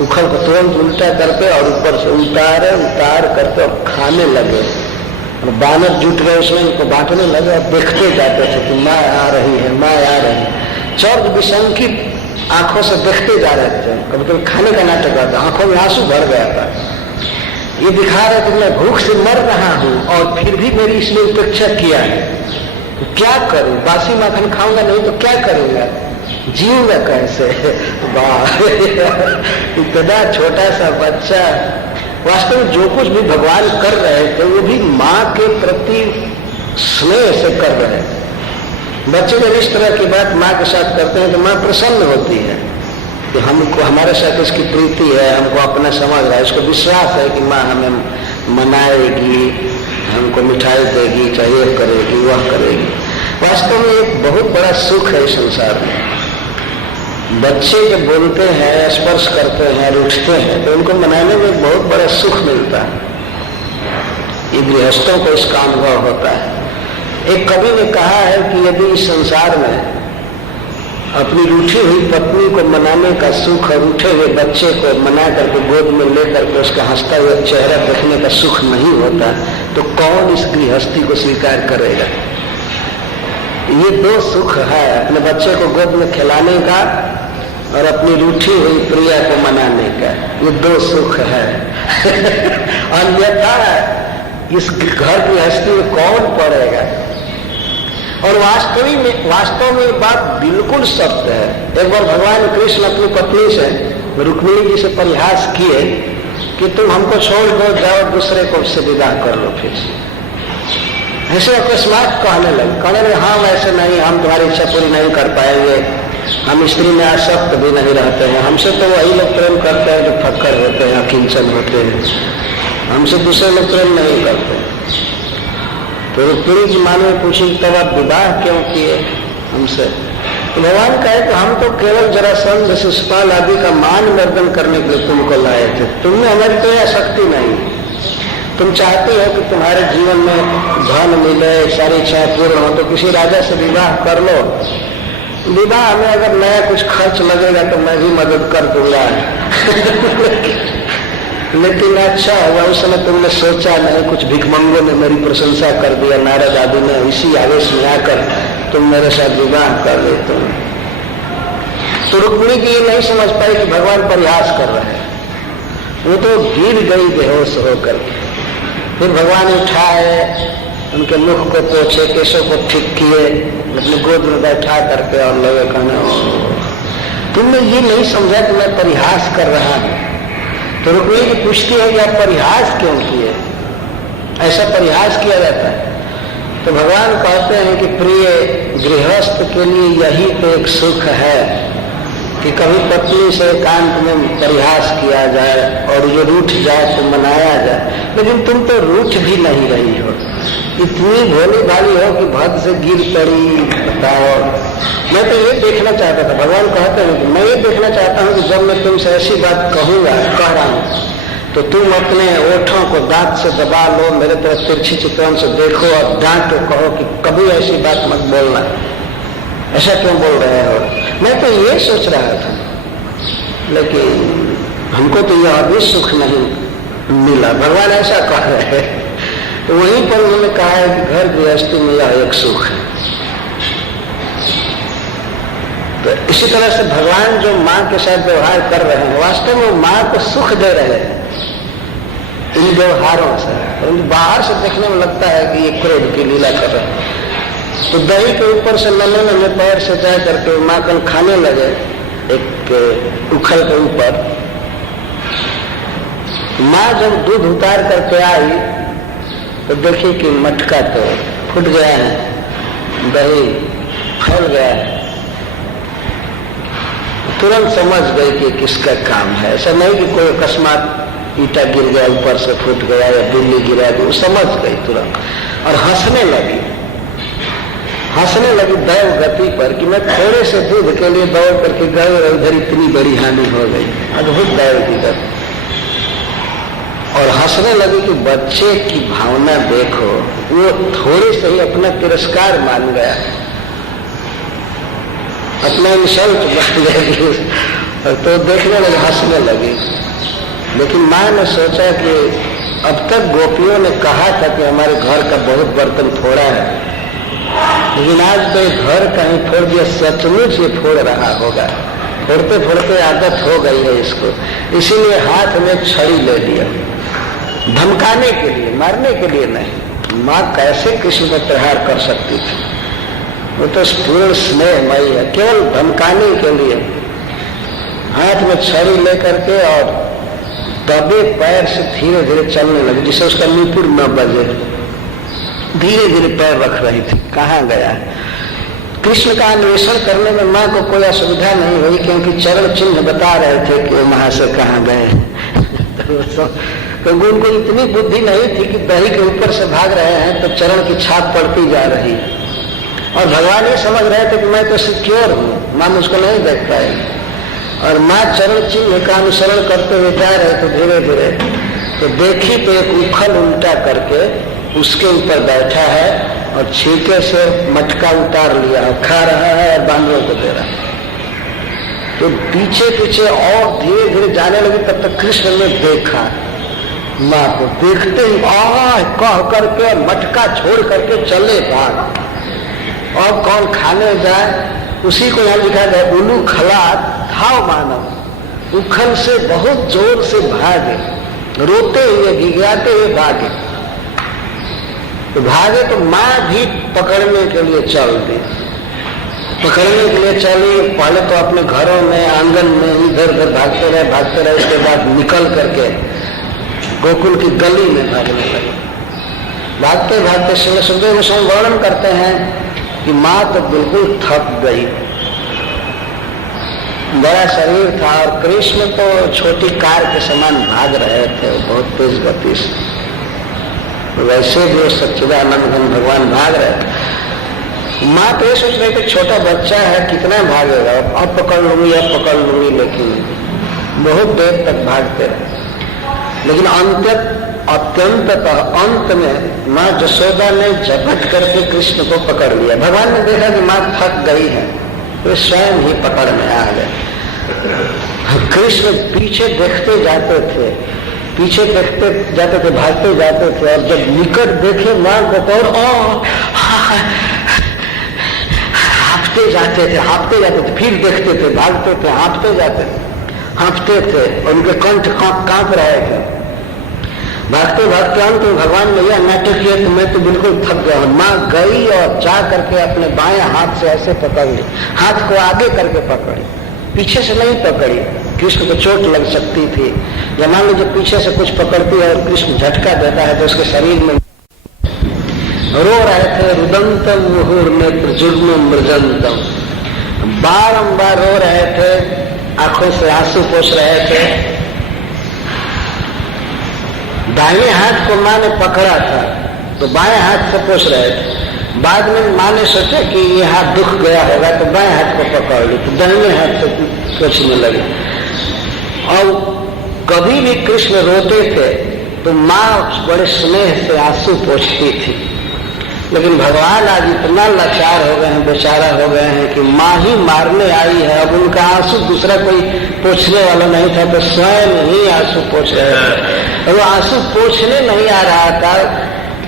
उखल को तुरंत उल्टा करके और ऊपर से उतार करके और खाने लगे। और बानर जुट गए उसमें, उनको बांटने लगे और देखते जाते थे कि माँ आ रही है, माँ आ रही है। चौर विशंकित आंखों से देखते जा रहे थे, कभी कभी खाने का नाटक आता, आंखों में आंसू भर गया था। ये दिखा रहे थे मैं भूख से मर रहा हूं और फिर भी मेरी इसने उपेक्षा किया है, तो क्या करूं, बासी माखन खाऊंगा नहीं तो क्या करूंगा, जीऊंगा कैसे। वाह, इतना छोटा सा बच्चा, वास्तव में जो कुछ भी भगवान कर रहे थे वो भी माँ के प्रति स्नेह से कर रहे थे। बच्चे जब इस तरह की बात माँ के साथ करते हैं तो माँ प्रसन्न होती है कि हमको हमारे साथ इसकी प्रीति है, हमको अपना समझ रहा है, इसको विश्वास है कि माँ हमें मनाएगी, हमको मिठाई देगी, चाहे करेगी, वह करेगी। वास्तव में एक बहुत बड़ा सुख है इस संसार में। बच्चे जब बोलते हैं, स्पर्श करते हैं, रूठते हैं, तो उनको मनाने में बहुत बड़ा सुख मिलता है। ये गृहस्थों को इसका अनुभव होता है। एक कवि ने कहा है कि यदि इस संसार में अपनी रूठी हुई पत्नी को मनाने का सुख और रूठे हुए बच्चे को मना करके गोद में लेकर के उसका हंसता हुआ चेहरा देखने का सुख नहीं होता, तो कौन इस गृहस्थी को स्वीकार करेगा। ये 2 सुख है, अपने बच्चे को गोद में खिलाने का और अपनी रूठी हुई प्रिया को मनाने का, ये 2 सुख है। अन्यथा इस घर की हस्ती में कौन पड़ेगा। और वास्तव में ये बात बिल्कुल सत्य है। एक बार भगवान कृष्ण अपनी पत्नी से, रुक्मिणी जी से परिहास किए कि तुम हमको छोड़ दो, जाओ दूसरे को से विदा कर लो। फिर ऐसे अकस्मात कहने लगे, हाँ वैसे नहीं, हम तुम्हारी इच्छा पूरी नहीं कर पाएंगे, हम स्त्री में आसक्त भी नहीं रहते हैं, हमसे तो वही लोग प्रेम करते हैं जो फक्कर होते हैं, अकिंचन होते हैं, हमसे दूसरे लोग प्रेम नहीं करते। तो रुक्मिणी जी माँ ने पूछी तब आप विवाह क्यों किए हमसे। तो भगवान कहे कि हम तो केवल जरासंध शिशुपाल आदि का मान मर्दन करने के लिए तुमको लाए थे, तुमने हमारी तो यह शक्ति नहीं। तुम चाहती हो कि तुम्हारे जीवन में धन मिले, सारी इच्छाएं पूर्ण हो, तो किसी राजा से विवाह कर लो। विवाह में अगर नया कुछ खर्च लगेगा तो मैं भी मदद कर दूंगा। लेकिन अच्छा हुआ उस समय तुमने सोचा नहीं, कुछ भिखमंगों ने मेरी प्रशंसा कर दिया, नारद आदि ने इसी आवेश में आकर तुम मेरे साथ विवाह कर लेते हो। तो रुक्मिणी की ये नहीं समझ पाई कि भगवान प्रयास कर रहे हैं, वो तो गिर गई बेहोश होकर। फिर भगवान उठाए, उनके मुख को पोछे, केशों को ठीक किए, अपने गोद में बैठा करके और लगे कहने तुमने ये नहीं समझा कि मैं परिहास कर रहा हूं। तो रुक्मिणी की पूछती है कि आप परिहास क्यों किए, ऐसा परिहास किया जाता है। तो भगवान कहते हैं कि प्रिय गृहस्थ के लिए यही तो एक सुख है कि कभी पत्नी से एकांत में परिहास किया जाए और जो रूठ जाए तो मनाया जाए, लेकिन तुम तो रूठ भी नहीं रही हो, इतनी भोली भाली हो कि भद से गिर पड़ी। बताओ, मैं तो ये देखना चाहता था, भगवान कहते हैं कि मैं ये देखना चाहता हूँ कि जब मैं तुमसे ऐसी बात कहूंगा, कह रहा हूँ, तो तुम अपने ओठों को दांत से दबा लो, मेरे तरफ तिरछी चितवन से देखो और डांटो, कहो कि कभी ऐसी बात मत बोलना, ऐसा क्यों बोल रहे हो। मैं तो ये सोच रहा था, लेकिन हमको तो यह अभी सुख नहीं मिला, भगवान ऐसा कह रहे हैं। तो वहीं पर उन्होंने कहा है कि घर गृहस्थी में यह एक सुख है। तो इसी तरह से भगवान जो माँ के साथ व्यवहार कर रहे हैं, वास्तव में माँ को सुख दे रहे हैं इन व्यवहारों से। परंतु बाहर से देखने में लगता है कि ये क्रोध की लीला कर रहे हैं। तो दही के ऊपर से नन्हे नन्हे पैर से जा करके माखन खाने लगे, एक उखल के ऊपर। माँ जब दूध उतार करके आई तो देखी कि मटका तो फूट गया है, दही फैल गया है। तुरंत समझ गई कि किसका काम है। ऐसा नहीं कि कोई अकस्मात ईटा गिर गया ऊपर से फूट गया या बिल्ली गिरा दी, वो समझ गई तुरंत और हंसने लगी दैव गति पर कि मैं थोड़े से दूध के लिए दौड़ करके गए और इधर इतनी बड़ी हानि हो गई। अद्भुत दैव की गति। और हंसने लगी कि बच्चे की भावना देखो, वो थोड़े से ही अपना तिरस्कार मान गया, अपना इंसल्ट बन गई, तो देखने लगे, हंसने लगी। लेकिन माँ ने सोचा कि अब तक गोपियों ने कहा था कि हमारे घर का बहुत बर्तन फोड़ा है, लेकिन आज तो घर कहीं फोड़ दिया, सचमुच ये फोड़ रहा होगा, फोड़ते फोड़ते आदत हो गई है इसको, इसीलिए हाथ में छड़ी ले लिया, धमकाने के लिए, मारने के लिए नहीं। माँ कैसे कृष्ण पर प्रहार कर सकती थी, वो तो पूर्ण स्नेहमयी है, केवल धमकाने के लिए हाथ में छड़ी लेकर के और दबे पैर से धीरे धीरे चलने लगी, जिससे उसका नुपुर न बजे। धीरे धीरे पैर रख रही थी। कहाँ गया? कृष्ण का अन्वेषण करने में माँ को कोई असुविधा नहीं हुई, क्योंकि चरण चिन्ह बता रहे थे कि वो वहां से कहाँ गए। क्योंकि उनको इतनी बुद्धि नहीं थी कि दही के ऊपर से भाग रहे हैं तो चरण की छाप पड़ती जा रही, और भगवान ये समझ रहे थे कि मैं तो सिक्योर हूँ, माँ मुझको नहीं देख पाएगी। और माँ चरण चिन्ह का अनुसरण करते हुए जा रहे थे धीरे धीरे, तो देखी तो एक उखल उल्टा करके उसके ऊपर बैठा है और छींके से मटका उतार लिया और खा रहा है और बांधों को दे रहा है। तो पीछे पीछे और धीरे धीरे जाने लगी। तब तक कृष्ण ने देखा माँ को, देखते ही कह करके मटका छोड़ करके चले भाग। और कौन खाने जाए, उसी को यहाँ लिखा गया, उल्लू खलात थाव मानव, उखल से बहुत जोर से भागे, रोते हुए गिड़गिड़ाते हुए भागे। तो भागे तो माँ भी पकड़ने के लिए चल दी, पकड़ने के लिए चली। पहले तो अपने घरों में, आंगन में इधर उधर भागते रहे। इसके बाद निकल करके गोकुल की गली में भागने लगे। भागते भागते श्री सुखदेव गोस्वामी वर्णन करते हैं कि माँ तो बिल्कुल थक गई, बड़ा शरीर था, और कृष्ण तो छोटी कार के समान भाग रहे थे, बहुत तेज गति से। वैसे जो सच्चिदानंद घन भगवान भाग रहे थे। माँ तो ये सोच रही थी छोटा बच्चा है, कितना भागेगा, अब पकड़ लूंगी, लेकिन बहुत देर तक भागते रहे। लेकिन अत्यंततः अंत में माँ यशोदा ने झपट करके कृष्ण को पकड़ लिया। भगवान ने देखा कि माँ थक गई है, तो स्वयं ही पकड़ में आ गए। कृष्ण पीछे देखते जाते थे, पीछे देखते जाते थे, भागते जाते थे, और जब निकट देखे मां को तो हाँफते जाते थे, फिर देखते थे, भागते थे, हाँफते थे, उनके कंठ कांप रहे थे। भागते भागते अंत में भगवान ने यह नाटक किया कि मैं तो बिल्कुल थक गया हूं। मां गई और जा करके अपने बाएं हाथ से ऐसे पकड़ ली, हाथ को आगे करके पकड़ी, पीछे से नहीं पकड़ी, कृष्ण को चोट लग सकती थी। या मान लो जब पीछे से कुछ पकड़ती है और कृष्ण झटका देता है तो उसके शरीर में रो रहे थे। रुदंतम मुहुर नेत्र जुग्म मृजंतम, बारंबार रो रहे थे, आंखों से आंसू पोंछ रहे थे। दाहिने हाथ को मां ने पकड़ा था तो बाएं हाथ से पोंछ रहे थे। बाद में मां ने सोचा कि ये हाथ दुख गया होगा तो बाएं हाथ को पकड़ ली, तो दाहिने हाथ से पोंछने लगे। और कभी भी कृष्ण रोते थे तो मां बड़े स्नेह से आंसू पोंछती थी। लेकिन भगवान आज इतना लाचार हो गए हैं, बेचारा हो गए हैं कि मां ही मारने आई है। अब उनका आंसू दूसरा कोई पोंछने वाला नहीं था तो स्वयं ही आंसू पोंछ रहे थे। वो आंसू पोंछने नहीं आ रहा था,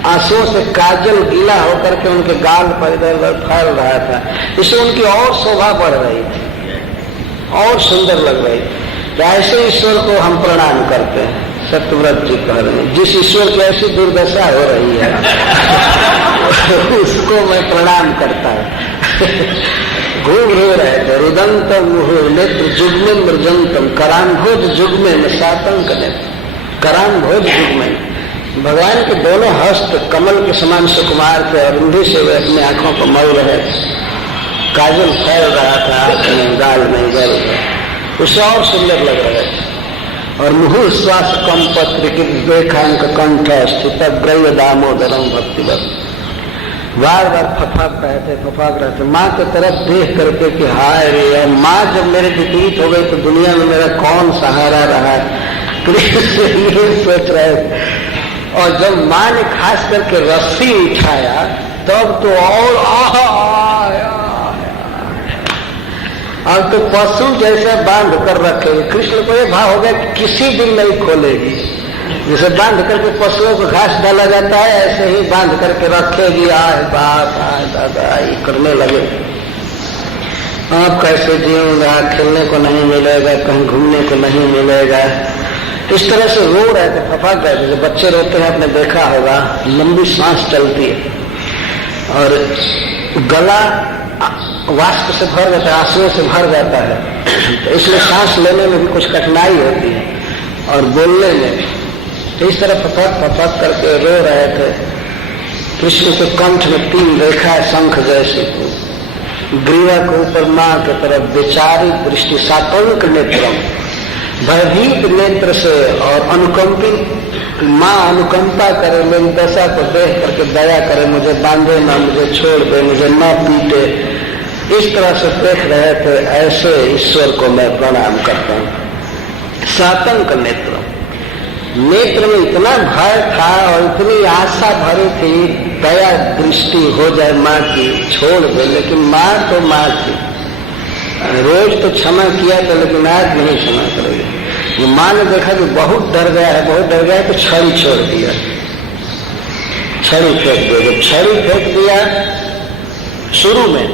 आंसुओं से काजल गीला होकर के उनके गाल पर इधर उधर फैल रहा था। इससे उनकी और शोभा बढ़ रही थी और सुंदर लग रही थी। तो ऐसे ईश्वर को हम प्रणाम करते हैं। सत्यव्रत जी कह रहे हैं जिस ईश्वर की ऐसी दुर्दशा हो रही है उसको मैं प्रणाम करता हूं। घूम रो रहे थे। रुदंतम मुहुर नेत्र जुग्मे मृजंतम, कराम्भोज जुग्मे में सातंक नेत्र, कराम्भोज जुग्मे। भगवान के दोनों हस्त कमल के समान सुकुमार थे और उन्हीं से वे अपने आंखों को मल रहे थे। काजल फैल रहा था अपने गाल में, गल उससे और सुंदर लग रहे थे। और मुहुर श्वास कम पत्र की देखांक कंठ स्थित ग्रह दामोदरम भक्तिवत, बार बार फफाक रहे थे माँ की तरफ देख करके कि हाय रे, माँ जब मेरे विपरीत हो गई तो दुनिया में मेरा कौन सहारा रहा। कृष्ण ये सोच रहे थे। और जब माँ ने खास करके रस्सी उठाया तब तो और अब तो पशु जैसे बांध कर रखेगी। कृष्ण को यह भाव हो गया कि किसी दिन नहीं खोलेगी। जैसे बांध करके पशुओं को घास डाला जाता है ऐसे ही बांध करके रखेगी। आए बाप आए दादा ये करने लगे। आप कैसे जीऊंगा, खेलने को नहीं मिलेगा, कहीं घूमने को नहीं मिलेगा। इस तरह से रो रहे थे, फफाक रहे थे। जब बच्चे रोते हैं आपने देखा होगा, लंबी सांस चलती है और गला वाष्प से भर जाता है, आंसुओं से भर जाता है। तो इसलिए सांस लेने में भी कुछ कठिनाई होती है और बोलने में। तो इस तरह फफक करके रो रहे थे। कृष्ण के कंठ में 3 रेखा शंख जैसी, ग्रीवा के ऊपर मां की तरफ बेचारी दृष्टि, सातंक नेत्रम, भयभीत नेत्र से और अनुकंपित माँ अनुकंपा करे, मेरी दशा को देख करके दया करे, मुझे बांधे ना, मुझे छोड़ दे, मुझे न पीटे। इस तरह से देख रहे थे। ऐसे ईश्वर को मैं प्रणाम करता हूँ। सातंक नेत्र, नेत्र में इतना भय था और इतनी आशा भरी थी दया दृष्टि हो जाए माँ की, छोड़ दे। लेकिन माँ तो माँ थी, रोज तो क्षमा किया था लेकिन आज नहीं क्षमा करेगी। ये माँ ने देखा कि बहुत डर गया है तो छड़ी छोड़ दिया, छड़ी फेंक दिया। जब छड़ी फेंक दिया शुरू में,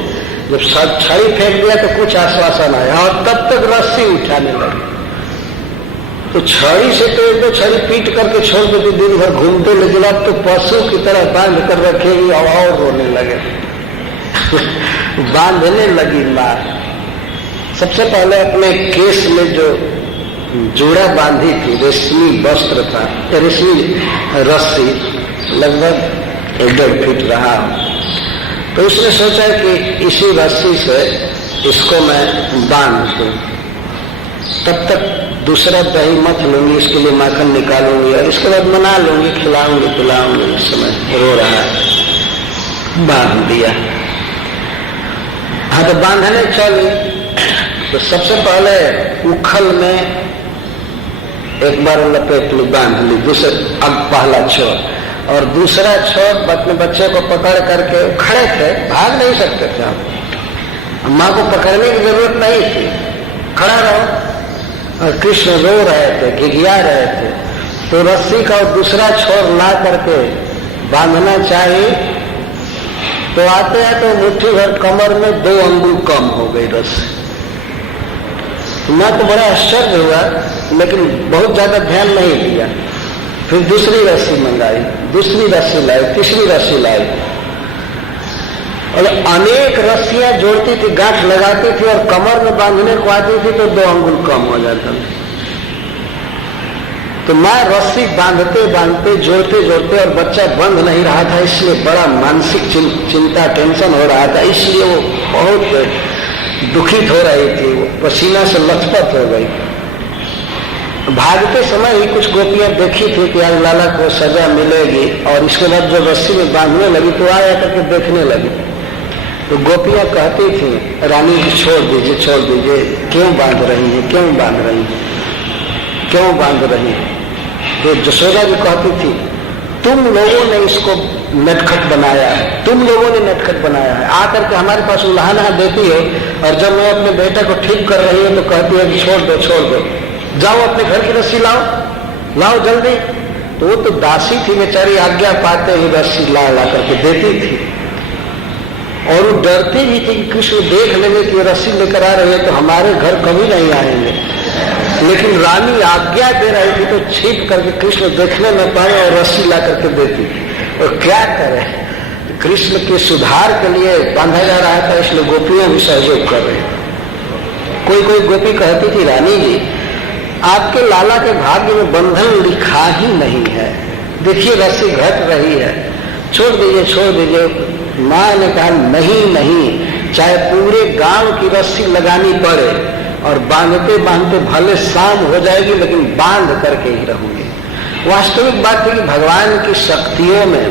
जब छड़ी फेंक दिया तो कुछ आश्वासन आया और तब तक रस्सी उठाने लगी। तो छड़ी से तो एक दो छड़ी पीट करके छोड़ देती, दिन भर घूमते, लेकिन अब तो पशु की तरह बांध कर रखेगी और रोने लगे। बांधने लगी माँ। सबसे पहले अपने केस में जो जोड़ा बांधी थी, रेशमी वस्त्र था, रेशमी रस्सी, लगभग 1.5 फीट रहा। तो उसने सोचा कि इसी रस्सी से इसको मैं बांध दूं, तब तक दूसरा दही मत लूंगी, इसके लिए माखन निकालूंगी और इसके बाद मना लूंगी, खिलाऊंगी पिलाऊंगी। इस समय रो रहा है, बांध दिया। हाँ, तो बांधने चली तो सबसे पहले उखल में एक बार लपेट ली, बांध ली। दूसरे अब पहला छोर और दूसरा छोर अपने बच्चे को पकड़ करके, खड़े थे, भाग नहीं सकते थे हम, माँ को पकड़ने की जरूरत नहीं थी, खड़ा रहो। और कृष्ण रो रहे थे, गिड़गिड़ा रहे थे। तो रस्सी का दूसरा छोर ला करके बांधना चाहिए, तो आते हैं तो मुट्ठी भर कमर में 2 अंगुल कम हो गई रस्सी। तो मैं तो बड़ा आश्चर्य हुआ, लेकिन बहुत ज्यादा ध्यान नहीं दिया। फिर दूसरी रस्सी मंगाई, दूसरी रस्सी लाई, तीसरी रस्सी लाई, और अनेक रस्सियां जोड़ती थी, गांठ लगाती थी, और कमर में बांधने को आती थी तो 2 अंगुल कम हो जाता था। तो मैं रस्सी बांधते बांधते जोड़ते जोड़ते, और बच्चा बंध नहीं रहा था, इसलिए बड़ा मानसिक चिंता टेंशन हो रहा था, इसलिए वो बहुत दुखित हो रही थी, वो पसीना से लथपथ हो गई। भागते समय ही कुछ गोपियां देखी थी कि आज लाला को सजा मिलेगी, और इसके बाद जब रस्सी में बांधने लगी तो आया करके देखने लगी। तो गोपियां कहती थी, रानी जी छोड़ दीजिए, छोड़ दीजिए, क्यों बांध रही है, क्यों बांध रही है, क्यों बांध रही है। तो यशोदा जी कहती थी, तुम लोगों ने इसको नटखट बनाया है, तुम लोगों ने नटखट बनाया है, आकर के हमारे पास उल्हाना देती है, और जब मैं अपने बेटे को ठीक कर रही हूँ तो कहती है कि छोड़ दो, छोड़ दो, जाओ अपने घर की रस्सी लाओ, लाओ जल्दी। तो वो तो दासी थी बेचारी, आज्ञा पाते ही रस्सी ला ला करके देती थी, और वो डरती भी थी कि कृष्ण देख लेंगे कि रस्सी लेकर आ रही है तो हमारे घर कभी नहीं आएंगे। लेकिन रानी आज्ञा दे रही थी तो छिप करके कृष्ण देखने न पाए और रस्सी ला करके देती। और क्या करे, कृष्ण के सुधार के लिए बांधा जा रहा था, इसलिए गोपियां भी सहयोग कर रही। कोई कोई गोपी कहती थी, रानी जी आपके लाला के भाग्य में बंधन लिखा ही नहीं है, देखिए रस्सी घट रही है, छोड़ दीजिए, छोड़ दीजिए। माँ ने कहा, नहीं नहीं, चाहे पूरे गांव की रस्सी लगानी पड़े और बांधते बांधते भले शाम हो जाएगी, लेकिन बांध करके ही रहूंगी। वास्तविक बात है कि भगवान की शक्तियों में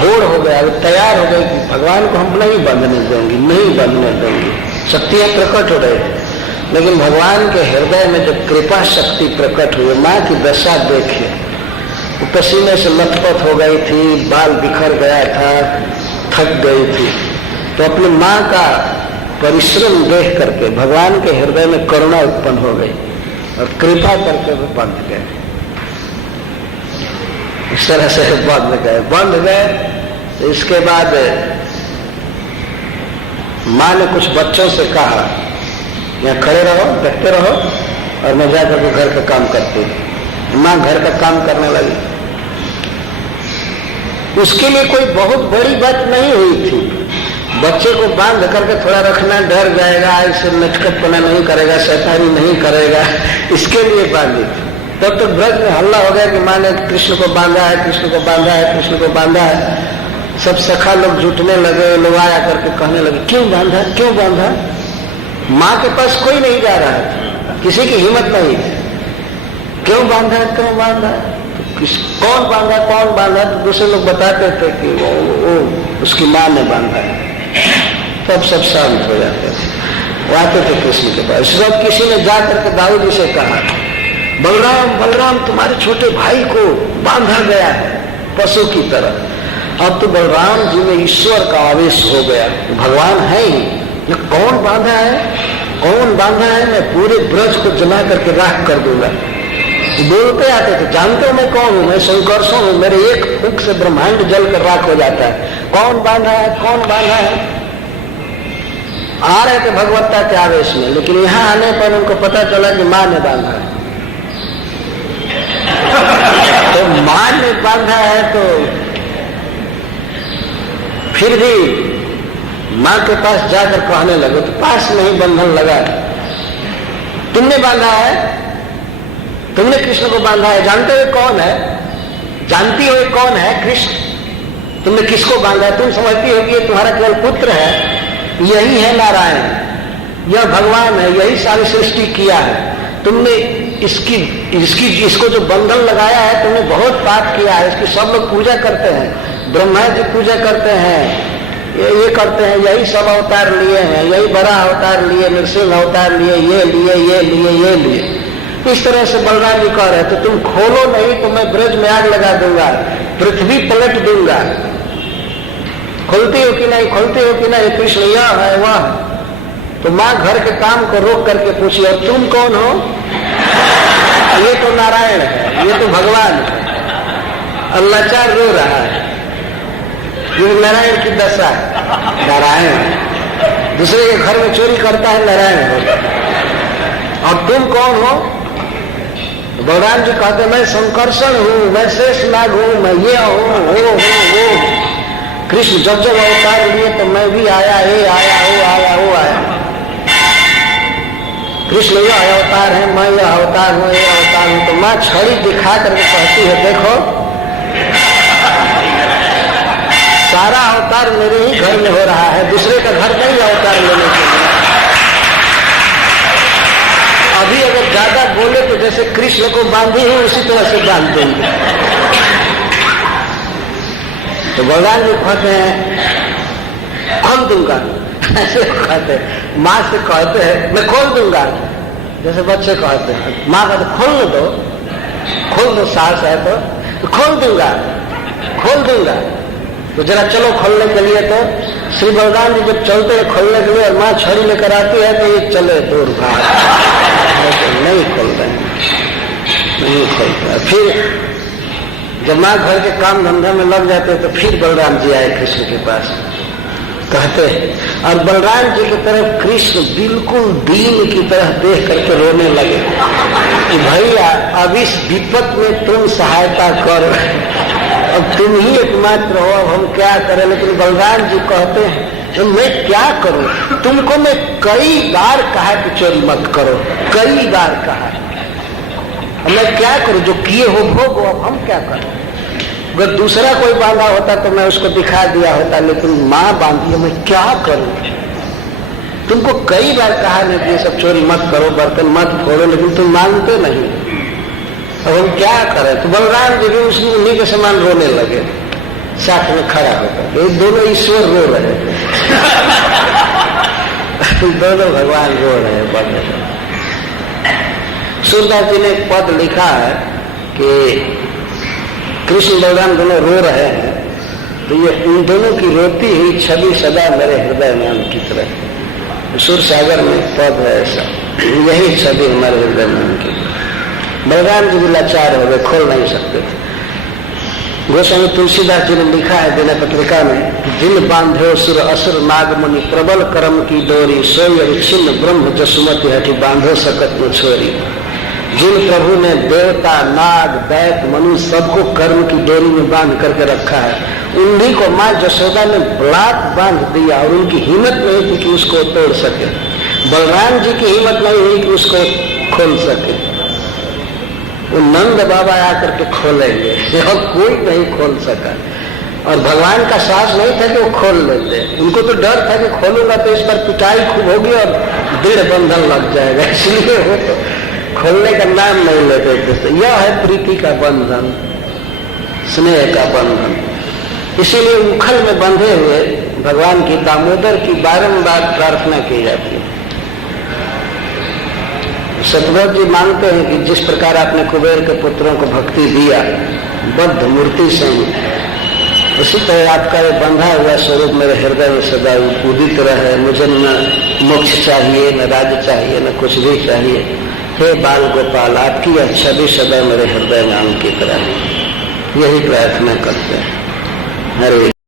होड़ हो गया, तैयार हो गए कि भगवान को हम नहीं बांधने देंगे, नहीं बांधने देंगे। शक्तियां प्रकट हो रही, लेकिन भगवान के हृदय में जब कृपा शक्ति प्रकट हुई, माँ की दशा देखिए, वो पसीने से लथपथ हो गई थी, बाल बिखर गया था, थक गई थी, तो अपनी माँ का परिश्रम देख करके भगवान के हृदय में करुणा उत्पन्न हो गई और कृपा करके वो बंध गए। इस तरह से बंध गए। तो इसके बाद माँ ने कुछ बच्चों से कहा, यहाँ खड़े रहो, देखते रहो, और मैं जाकर के घर का काम करती हूँ। माँ घर का काम करने लगी। उसके लिए कोई बहुत बड़ी बात नहीं हुई थी, बच्चे को बांध करके थोड़ा रखना, डर जाएगा, इसे नटखटपना नहीं करेगा, शैतानी नहीं करेगा, इसके लिए बांधी थी। तब तो ब्रज में हल्ला हो गया कि माँ ने कृष्ण को बांधा है, कृष्ण को बांधा है, कृष्ण को बांधा है। सब सखा लोग जुटने लगे, लोग आया करके कहने लगे, क्यों बांधा, क्यों बांधा। माँ के पास कोई नहीं जा रहा है, किसी की हिम्मत नहीं है, क्यों बांधा, क्यों बांधा, कौन बांधा, कौन बांधा। तो दूसरे लोग बताते थे कि वो उसकी माँ ने बांधा है। तब सब शांत हो जाते थे, वो आते थे कृष्ण के पास। सब किसी ने जा करके दाऊ जी से कहा, बलराम बलराम तुम्हारे छोटे भाई को बांधा गया है पशु की तरह। अब तो बलराम जी में ईश्वर का आवेश हो गया, भगवान है ही, कौन बांधा है, कौन बांधा है, मैं पूरे ब्रज को जमा करके राख कर दूंगा। बोलते आते थे, जानते हो मैं कौन हूँ, मैं शंकरसों हूँ, मेरे एक फूंक से ब्रह्मांड जल कर राख हो जाता है, कौन बांधा है, कौन बांधा है। आ रहे थे भगवत्ता के आवेश में, लेकिन यहाँ आने पर उनको पता चला कि माँ ने बांधा है। तो माँ ने बांधा है, तो फिर भी माँ के पास जाकर कहने लगे, तो पास नहीं बंधन लगा, तुमने बांधा है, तुमने कृष्ण को बांधा है, जानते हो कौन है, जानती हो कौन है कृष्ण, तुमने किसको बांधा है। तुम समझती हो कि ये तुम्हारा केवल पुत्र है, यही है नारायण, यह भगवान है, यही सारी सृष्टि किया है। तुमने इसको जो बंधन लगाया है, तुमने बहुत पाप किया है, इसकी सब लोग पूजा करते हैं, ब्रह्मा जी पूजा करते हैं, ये करते हैं, यही सब अवतार लिए हैं, यही बड़ा अवतार लिए, नरसिंह अवतार लिए, ये लिए, ये लिए, ये लिए। इस तरह से बलराम जी कह रहे, तो तुम खोलो नहीं तो मैं ब्रज में आग लगा दूंगा, पृथ्वी पलट दूंगा। खोलती हो कि नहीं, खोलती हो कि नहीं, कृष्ण यह है वह। तो माँ घर के काम को रोक करके पूछी, और तुम कौन हो। ये तो नारायण है, ये तो भगवान है, और लाचार रो रहा है। ये नारायण की दशा है। नारायण दूसरे के घर में चोरी करता है, नारायण हो। और तुम कौन हो? बलराम जी कहते मैं संकर्षण हूँ, मैं शेषनाग हूँ, मैं ये हूँ, वो। कृष्ण जब जब अवतार लिए तो मैं भी आया, ये आया, वो आया, वो आया। कृष्ण ये अवतार है, मैं यह अवतार हूँ, ये अवतार हूँ। तो माँ छड़ी दिखा करके कहती है देखो सारा अवतार मेरे ही घर में हो रहा है, दूसरे का घर नहीं अवतार लेने के लिए। अभी अगर ज्यादा बोले तो जैसे कृष्ण को बांधी हूँ उसी तरह से बांध देंगे। तो भगवान जी कहते हैं खोल दूंगा, ऐसे कहते हैं। माँ से कहते हैं मैं खोल दूंगा, जैसे बच्चे कहते हैं। माँ कहते खोल दो सास है तो खोल दूंगा, खोल दूंगा। तो जरा चलो खोलने के लिए। तो श्री बलराम जी जब चलते हैं खोलने के लिए और माँ छड़ी लेकर आती है तो ये चले दूर भाग, नहीं खोलते, नहीं खोलते। फिर जब माँ घर के काम धंधा में लग जाते तो फिर बलराम जी आए कृष्ण के पास, कहते हैं। और बलराम जी की तरफ कृष्ण बिल्कुल दीन की तरह देख करके रोने लगे कि भैया अब इस विपत में तुम सहायता करो, अब तुम ही एकमात्र हो, अब हम क्या करें। लेकिन बलराम जी कहते हैं तो मैं क्या करूं, तुमको मैं कई बार कहा कि चोरी मत करो, कई बार कहा, मैं क्या करूं, जो किए हो भोगो, अब हम क्या करें। अगर दूसरा कोई बांधा होता तो मैं उसको दिखा दिया होता, लेकिन माँ बांधी है, मैं क्या करूं। तुमको कई बार कहा नहीं कि ये सब चोरी मत करो, बर्तन मत फोड़ो, लेकिन तुम मानते नहीं, अब हम क्या करें। तो बलराम जी भी उन्हीं के समान रोने लगे, साथ में खड़ा होकर। ये दोनों ईश्वर रो रहे दोनों भगवान रो रहे हैं, बढ़ रहे। सूरदास जी ने एक पद लिखा है कि कृष्ण बलराम दोनों रो रहे हैं, तो ये उन दोनों की रोती हुई छवि सदा मेरे हृदय में अंकित रहे। सुर सागर में पद है ऐसा, यही छवि हमारे हृदय में अंकित। बलराम जी भी लाचार हो गए, खोल नहीं सकते थे। गोस्वामी तुलसीदास जी ने लिखा है दिना पत्रिका में, दिल बांधे सुर असुर नागमुनि, प्रबल कर्म की डोरी, सोई छिन्न ब्रह्म जसुमति हठी, बांधो सकत न छोरी। जिन प्रभु ने देवता नाग दैत मनुष्य सबको कर्म की डोरी में बांध करके रखा है, उन्हीं को माँ जसोदा ने ब्लाक बांध दिया और उनकी हिम्मत नहीं थी कि उसको तोड़ सके। बलराम जी की हिम्मत नहीं हुई कि उसको खोल सके। वो नंद बाबा आकर के खोलेंगे और कोई नहीं खोल सका। और भगवान का साहस नहीं था कि वो खोल लेते, उनको तो डर था कि खोलूंगा तो इस पर पिटाई खूब होगी और दृढ़ बंधन लग जाएगा, इसलिए वो तो खोलने का नाम नहीं लेते थे। यह है प्रीति का बंधन, स्नेह का बंधन। इसीलिए उखल में बंधे हुए भगवान की दामोदर की बारंबार प्रार्थना की जाती है। सतगुरु जी मानते हैं कि जिस प्रकार आपने कुबेर के पुत्रों को भक्ति दिया बद्ध मूर्ति से, उसी तरह आपका ये बंधा हुआ स्वरूप मेरे हृदय में सदा उदित रहे। मुझे न मोक्ष चाहिए, न राज्य चाहिए, न कुछ भी चाहिए। हे बाल गोपाल, आपकी यह छवि सदा मेरे हृदय में अंकित रहे, यही प्रार्थना करते हैं। हरे